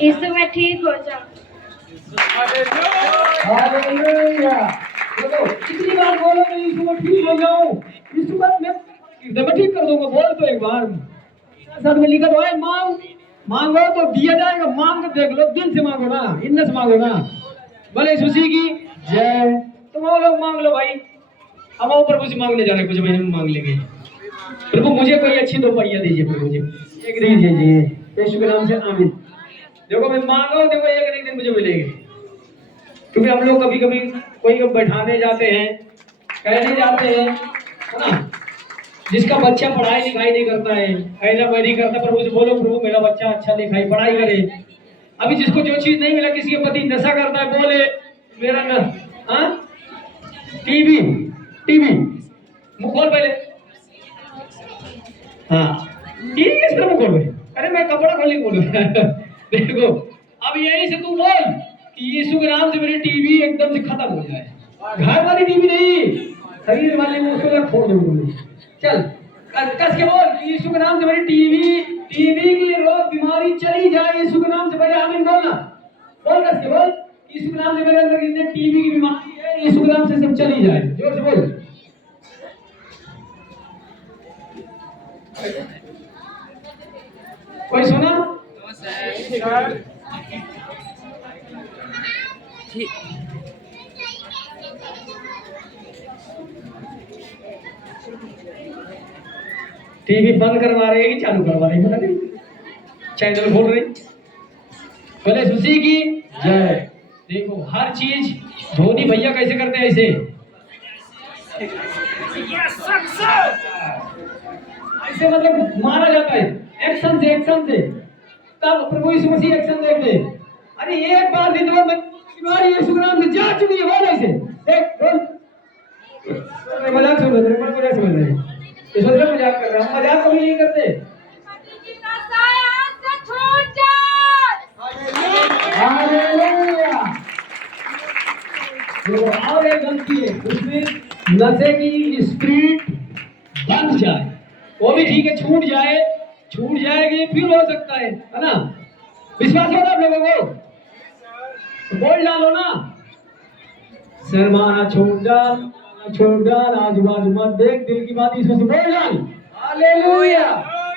इससे मैं ठीक हो जाऊँ। हालेलुया। देखो कितनी बार बोलो मैं यीशु को ठीक हो जाऊं, यीशु को मैं ठीक कर दूंगा। बोल तो एक बार साथ में लिखा तो है, मांगो तो दिया जाएगा। मांग के देख लो, दिल से मांगो ना, इन्ने से मांगो ना। बोले सुशी की जय। तुम वो लोग मांग लो भाई, हम और प्रभु से मांगने जा रहे हैं, कुछ महीने में मांग लेंगे। प्रभु मुझे कोई अच्छी दो पहिया दीजिए, प्रभु मुझे एक दीजिए यीशु के नाम से, आमीन। देखो मैं मांगा, देखो एक एक दिन मुझे मिलेगी, क्योंकि हम लोग कभी कभी कोई को बैठाने जाते हैं, कहने जाते हैं, है ना, जिसका बच्चा पढ़ाई लिखाई नहीं करता है, ऐसा मैं नहीं करता, प्रभु से बोलो प्रभु मेरा बच्चा अच्छा लिखाई पढ़ाई करे। अभी जिसको जो चीज नहीं मिला, किसी के पति नशा करता है, बोले मेरा न हाँ टीवी टीवी मुंह खोल पहले, हाँ टीवी किस तरह मुंह खोल पहले, अरे मैं कपड़ा खोलने बोलूँ देखो अब यही से तू बोल कि यीशु के नाम से मेरी टीवी एकदम से खत्म हो जाए, घर वाली टीवी नहीं, शरीर वाले में उसको फोड़ दूंगी। चल कस के बोल कि यीशु के नाम से मेरी टीवी की रोग बीमारी चली जाए, यीशु के नाम से पहले आमीन बोलना, बोल कस के बोल, यीशु के नाम से मेरे अंदर जितने टीवी की बीमारी है, यीशु के नाम से सब चली जाए, जोर से बोल। कोई सुना? टीवी बंद करवा रहे हैं कि चालू करवा रहे हैं, पता नहीं, चैनल खोल रहे। बोले सुशी की जय। देखो हर चीज धोनी भैया कैसे करते हैं, ऐसे ऐसे मतलब मारा जाता है एक्शन से तब प्रभु यीशु मसीह एक्शन देखते। अरे एक बार दिन में बीमारी यीशु के नाम से जा चुकी है, हो ऐसे देख बोल, मजाक सुन रहे थे, मजाक समझ रहे हैं, ये सोच रहे मजाक कर रहे हैं, हम मजाक कभी नहीं करते। हालेलुया। और एक गलती है उसमें, नशे की स्प्रिट बंद जाए, वो भी ठीक है, छूट जाएगी फिर हो सकता है ना, विश्वास होगा आप लोगों को, बोल डालो ना, शर्माना छोड़ डाल आजू बाजू मत देख, दिल की बात इसमें से बोल डाल, हालेलुया,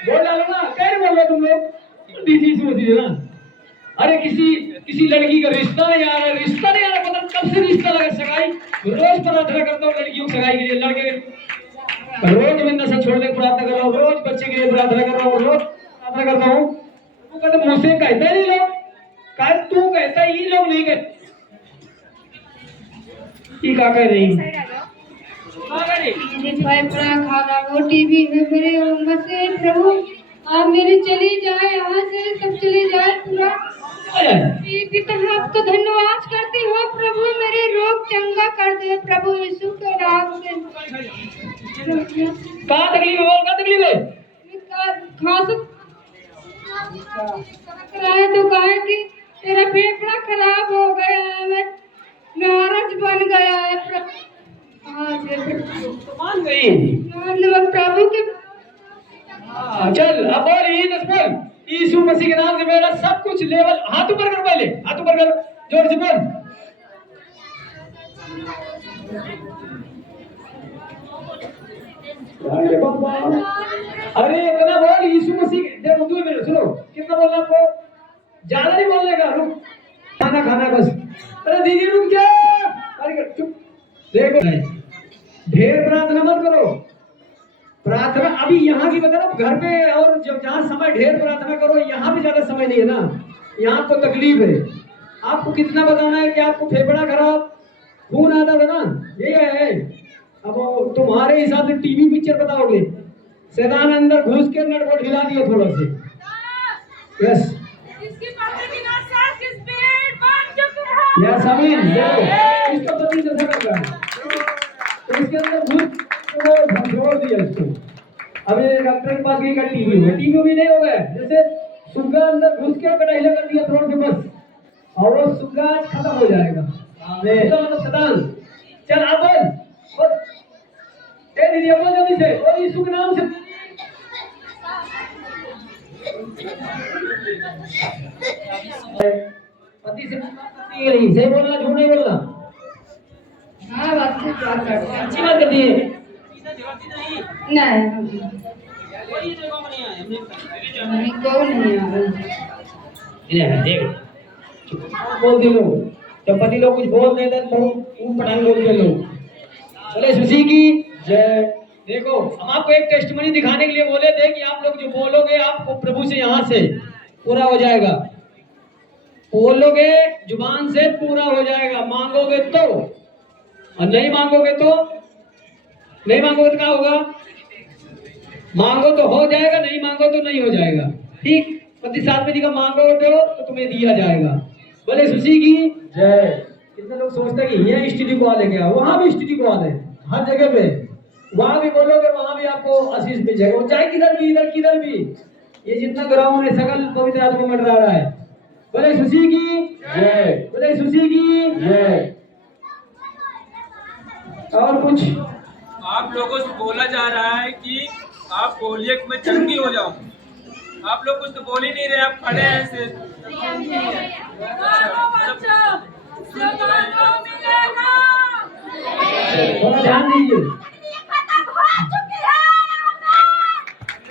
बोल डालो ना, कैसे बोल रहे तुम लोग, दीजिए ना। अरे किसी लड़की का रिश्ता नहीं आ रहा, पता कब से रिश्ता लगा, सगाई रोज प्रार्थना करता हूँ लड़कियों की सगाई के लिए, लड़के रोज मैं नशा छोड़ने की प्रार्थना कर रहा हूँ, रोज बच्चे के लिए प्रार्थना कर रहा हूँ, रोज प्रार्थना करता हूँ। तू कहते मुझसे कहता ही नहीं लोग, कह तू कहता ही लोग नहीं कहते, क्या कह रही खाना वो टीवी में मेरे उम्र से प्रभु आप मेरे चली जाए, यहाँ से सब चले जाए पूरा, पिता आपका धन्यवाद करती हो प्रभु, मेरे रोग चंगा कर दे प्रभु यीशु के नाम से। कहाँ तकलीफ है, बोल कहाँ तकलीफ है, खांसी कराए तो कहे कि तेरा फेफड़ा खराब हो गया है, मैं नाराज बन गया है मान गई प्रभु के। चल अब बोल यीशु मसीह के नाम से मेरा सब कुछ लेवल, हाथ ऊपर कर, पहले हाथ ऊपर कर, जोर से बोल। अरे इतना बोल यीशु मसीह, देखो दो मिनट सुनो, कितना बोलना आपको, ज्यादा नहीं बोलने का, रुक खाना बस। अरे दीदी रुक जा, अरे चुप, देखो ढेर प्रार्थना मत करो, प्रार्थना अभी यहाँ की बता रहा घर पे, और जब जहाँ समय ढेर प्रार्थना करो, यहाँ पे ज्यादा समय नहीं है ना, यहाँ आपको तकलीफ है, आपको कितना बताना है कि आपको फेफड़ा खराब, खून आता था ना, ये है। अब तुम्हारे हिसाब से टीवी पिक्चर बताओगे, शैतान अंदर घुस के नटबोल्ट हिला दिया थोड़ा से, यस यस आमीन। इसको पति जैसा कर रहा है, तो इसके अंदर घुस छोड़ दिया इसको। अब ये डॉक्टर के पास गई का टीवी भी नहीं होगा, जैसे सुग्गा अंदर घुस के कटाइला कर दिया थोड़ा से बस, और वो सुग्गा आज खत्म हो जाएगा, मतलब शैतान। चल अब बोल, ए दीदी बोल जल्दी से, और यीशु के नाम से पति से सही बोलना, झूठ नहीं बोलना, हाँ बात से प्यार करते हैं, अच्छी बात करती है नहीं को नहीं देख बोल दिलो तो पति लोग कुछ बोल देते तो ऊट पटांग बोलते लोग। बोले सुसी की जय। देखो हम आपको एक टेस्टमनी दिखाने के लिए बोले थे कि आप लोग जो बोलोगे आपको प्रभु से यहाँ से पूरा हो जाएगा। बोलोगे जुबान से पूरा हो जाएगा, मांगोगे तो, और नहीं मांगोगे तो क्या होगा? मांगो तो हो जाएगा, नहीं मांगो तो नहीं हो जाएगा। ठीक, पति साथ में दिखा मांगो तो तुम्हें दिया जाएगा। बोले सुशी की जय। कितने लोग सोचते हैं कि ये स्टडी कॉल है क्या? वहां भी स्टडी कॉल है, हर जगह पे। वहां भी बोलोगे वहां भी आपको आशीष मिल जाएगा, वो चाहे किधर भी, इधर किधर भी। ये जितना ग्राउंड है सकल पवित्र आत्मा मंडरा रहा है। बोले सुशी की जय। बोले सुशी की जय। और कुछ आप लोगों से बोला जा रहा है कि आप बोलिए कि मैं चंगी हो जाऊं। आप लोग कुछ तो बोल ही नहीं रहे, आप खड़े हैं ऐसे। थोड़ा ध्यान दीजिए।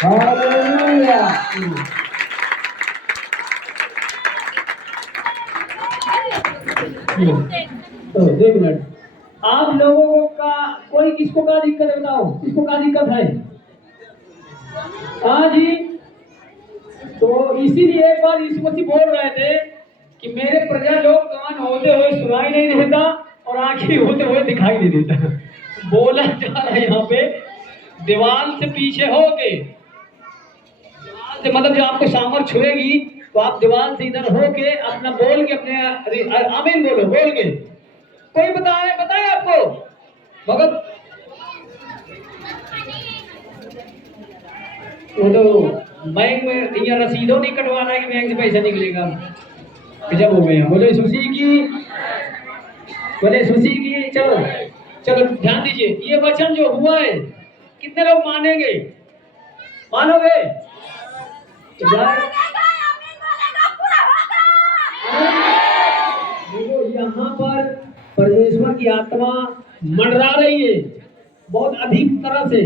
हालेलुया। तो 2 मिनट। आप लोगों का कोई किसको क्या दिक्कत है बताओ, किसको क्या दिक्कत है? हाँ जी, तो इसीलिए एक बार यीशु मसीह बोल रहे थे कि मेरे प्रजा लोग कान होते हुए सुनाई नहीं देता और आंखें होते हुए दिखाई नहीं देता। बोला जा रहा है यहाँ पे दीवार से पीछे होके, दीवार से मतलब जो आपको सामर्थ छुएगी तो आप दीवार से इधर होके अपना बोल के अपने आमीन बोलो, बोल के। कोई बताए आपको भगत? वो तो बैंक में या रसीदों नहीं कटवाना है कि बैंक से पैसा निकलेगा। जब हो गया बोले सुशी की, बोले सुशी की। चलो चलो ध्यान दीजिए, ये वचन जो हुआ है कितने लोग मानेंगे? मानोगे? देखो यहाँ पर परमेश्वर की आत्मा मंडरा रही है बहुत अधिक तरह से।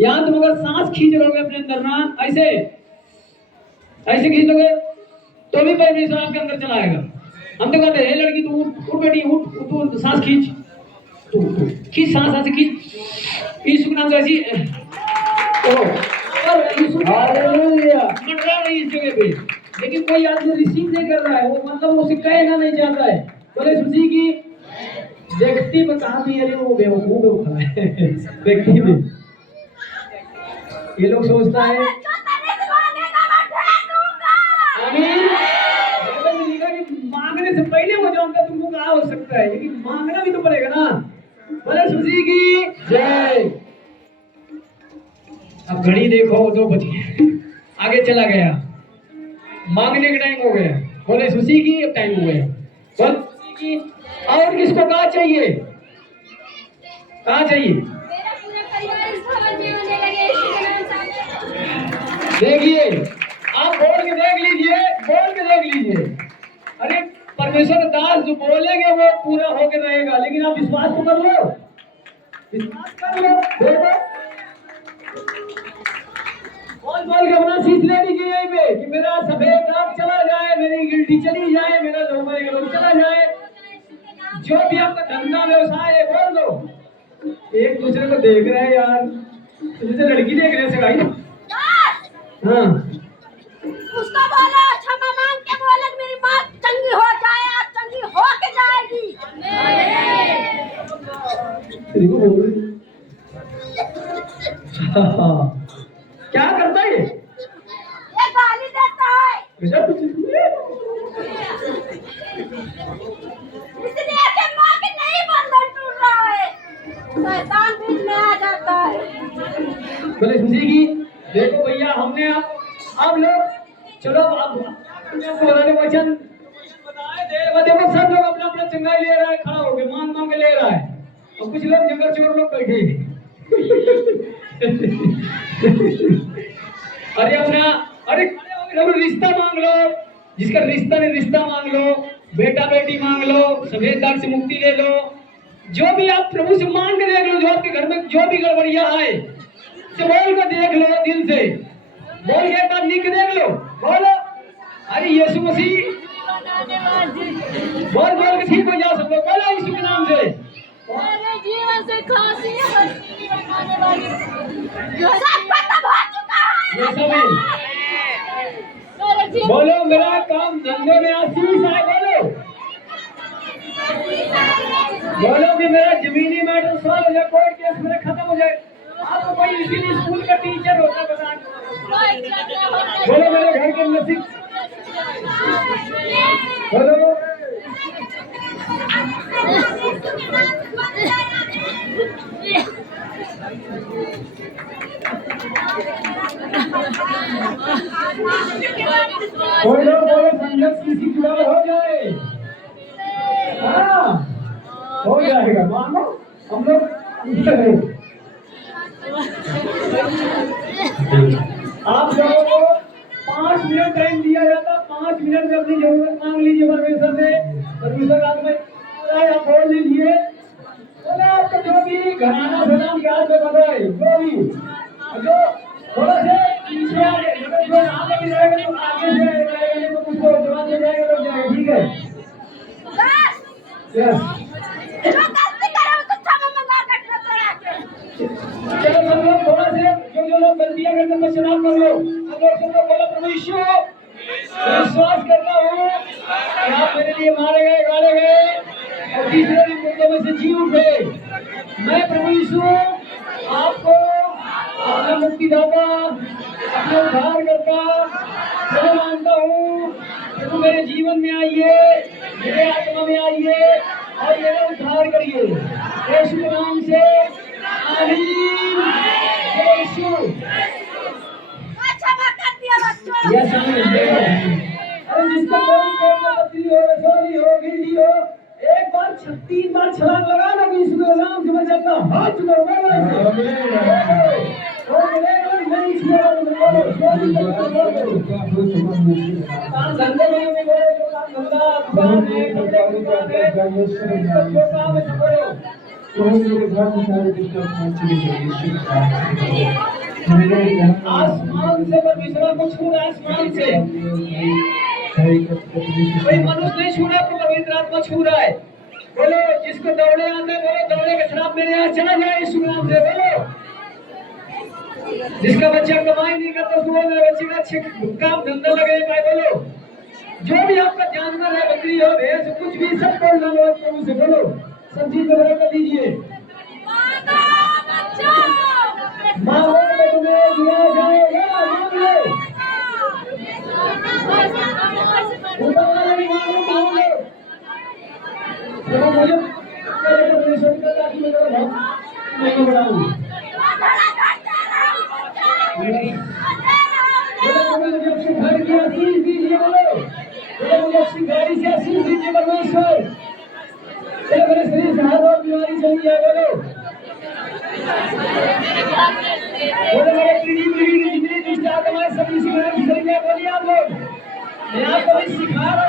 यहाँ तुम अगर सांस खींच लोगे अपने अंदर ना, ऐसे खींच लोगे तो भी परमेश्वर आपके अंदर चला आएगा। हम तो कहते हैं लड़की तू उठ बेटी उठ, तू सांस खींच, तू खींच सांस, ऐसे खींच। यीशु के नाम से ऐसी मंडरा रही इस जगह पे, लेकिन कोई आदमी रिसीव नहीं कर रहा है। वो मतलब वो उसे कहेगा नहीं चाहता है। बोले सुशी की व्यक्ति में कहा भी अरे वो बेवकूफ है, वो खड़ा है व्यक्ति में। ये लोग सोचता है मांगने से पहले हो जाऊंगा, तुमको कहा हो सकता है, लेकिन मांगना भी तो पड़ेगा ना। बोले सुशी की जय। अब घड़ी देखो 2 बजे आगे चला गया, मांगने का टाइम हो गया। बोले सुशी की अब टाइम हो गया। बोल सुशी की। और किसको कहा चाहिए? कहा चाहिए? देखिए आप बोल के देख लीजिए, बोल के देख लीजिए। अरे परमेश्वर दास जो बोलेंगे वो पूरा होके रहेगा, लेकिन आप विश्वास तो कर लो, विश्वास कर लो। देखो बोल के अपना शीश ले लीजिए यहीं पे कि मेरा सफेद दाग चला जाए, मेरी गिल्टी चली जाए, मेरा लोग चला जाए, जो भी आपका धंधा व्यवसाय है बोल दो। एक दूसरे को देख रहे हैं यार, जैसे लड़की देख रहे हैं भाई। हाँ उसको बोलो क्षमा मांग के बोले मेरी माँ चंगी हो जाए, आप चंगी हो के जाएगी। तेरी को बोल रही। क्या करता है ये गाली देता है, इसलिए कि माँ के नहीं बंधन टूट रहा है, शैतान बीच में आ जाता है। बोले सुशी की देखो भैया, हमने आप लोग चलो अब पुराने वचन बताए दे। देखो सब लोग अपना अपना चंगाई ले रहा है, खड़ा होके मांग के ले रहा है, और कुछ लोग जंगल चोर लोग बैठे। अरे अपना अरे खड़े होके रिश्ता मांग लो, जिसका रिश्ता नहीं रिश्ता मांग लो, बेटा बेटी मांग लो, सफेद दाग से मुक्ति ले लो, जो भी आप प्रभु से मांग के देख लो। जो आपके घर में जो भी गड़बड़ियां आए बोल कर देख लो, दिल से बोल के एक बार लिख देख लो, बोलो अरे यीशु मसीह बोल बोल के ठीक हो जाओ सब लोग, बोलो यीशु के नाम से। मेरे जीवन से खांसी बनाने वाली सब खत्म हो चुका है। ये सभी मेरे जीवन बोलो मेरा काम धंधे में आशीष आए, बोलो बोलो कि मेरा जमीनी मैटर सॉल्व हो जाए, कोर्ट केस मेरा खत्म हो जाए। आपको कोई इसीलिए स्कूल का टीचर होता है बता, बोलो मेरे घर के नजदीक, बोलो कोई लोग बोलो संघर्ष किसी चुनाव हो जाए। हाँ हो जाएगा, मानो हम लोग आप लोगों को 5 मिनट टाइम दिया जाता, 5 मिनट में अपनी जरूरत मांग लीजिए परमेश्वर से। परमेश्वर हाथ में आप बोल लीजिए, बोले आपको जो भी घराना सलाम के हाथ में बताए, जो भी जो थोड़ा से पीछे आगे, जो आगे भी रहेगा तो आगे से रहेगा, तो कुछ जवाब दे जाएगा तो जाएगा, ठीक है। यस चलो सब लोग थोड़ा से जो लोग गलतियां करते हैं पश्चाताप कर लो। सब लोग बोलो प्रभु यीशु विश्वास करता हूँ कि आप मेरे लिए मारे गए, गाड़े गए और तीसरे दिन मुर्दों में से जी उठे। मैं प्रभु यीशु आपको अपना मुक्तिदाता, अपना उद्धारकर्ता प्रभु मानता हूँ। प्रभु मेरे जीवन में आइए, मेरे आत्मा में आइए और मेरा उद्धार करिए यीशु के नाम से, आमीन। यीशु यस आमीन। अरे जिसका कोई कोई पत्नी हो, रसोई हो, गिल्ली हो, एक बार 36 बार छलांग लगा ना कि यीशु के नाम से मैं जाता हाथ चुकाऊंगा। काम धंधे में भी बोलो, जो काम धंधा दुकान है, कपड़े की दुकान है, जो काम है करो। आसमान से परमेश्वर को छू रहा है, आसमान से कोई मनुष्य नहीं छू रहा, तो पवित्र आत्मा छू रहा है। बोलो जिसको दौड़े आते हैं, बोलो दौड़े के खिलाफ मेरे यहाँ चला जाए यीशु के नाम से। बोलो जिसका बच्चा कमाई नहीं करता उसको बोलो मेरे बच्चे का अच्छे काम धंधा लगे पाए। बोलो जो भी आपका जानवर है, बकरी हो, भैंस, कुछ भी सब बोल लो प्रभु से। बोलो सब चीज में बरकत दीजिए। मांगोगे तुम्हें दिया जाएगा, मांग लो। ऊपर वाले भी मांगो, मांग लो। मुझे परमेश्वर का ताकि मैं नहीं बढ़ाऊं। मुझे अपने घर की आशीष दीजिए। बोलो मुझे अपनी गाड़ी से आशीष दीजिए परमेश्वर। चलो मेरे शरीर से हर रोग बीमारी चली जाए। बोलो मेरे पीढ़ी की जितनी दुष्ट आत्माएं सब इसी नाम से चली जाए। बोलिए आप लोग, मैं आपको भी सिखा रहा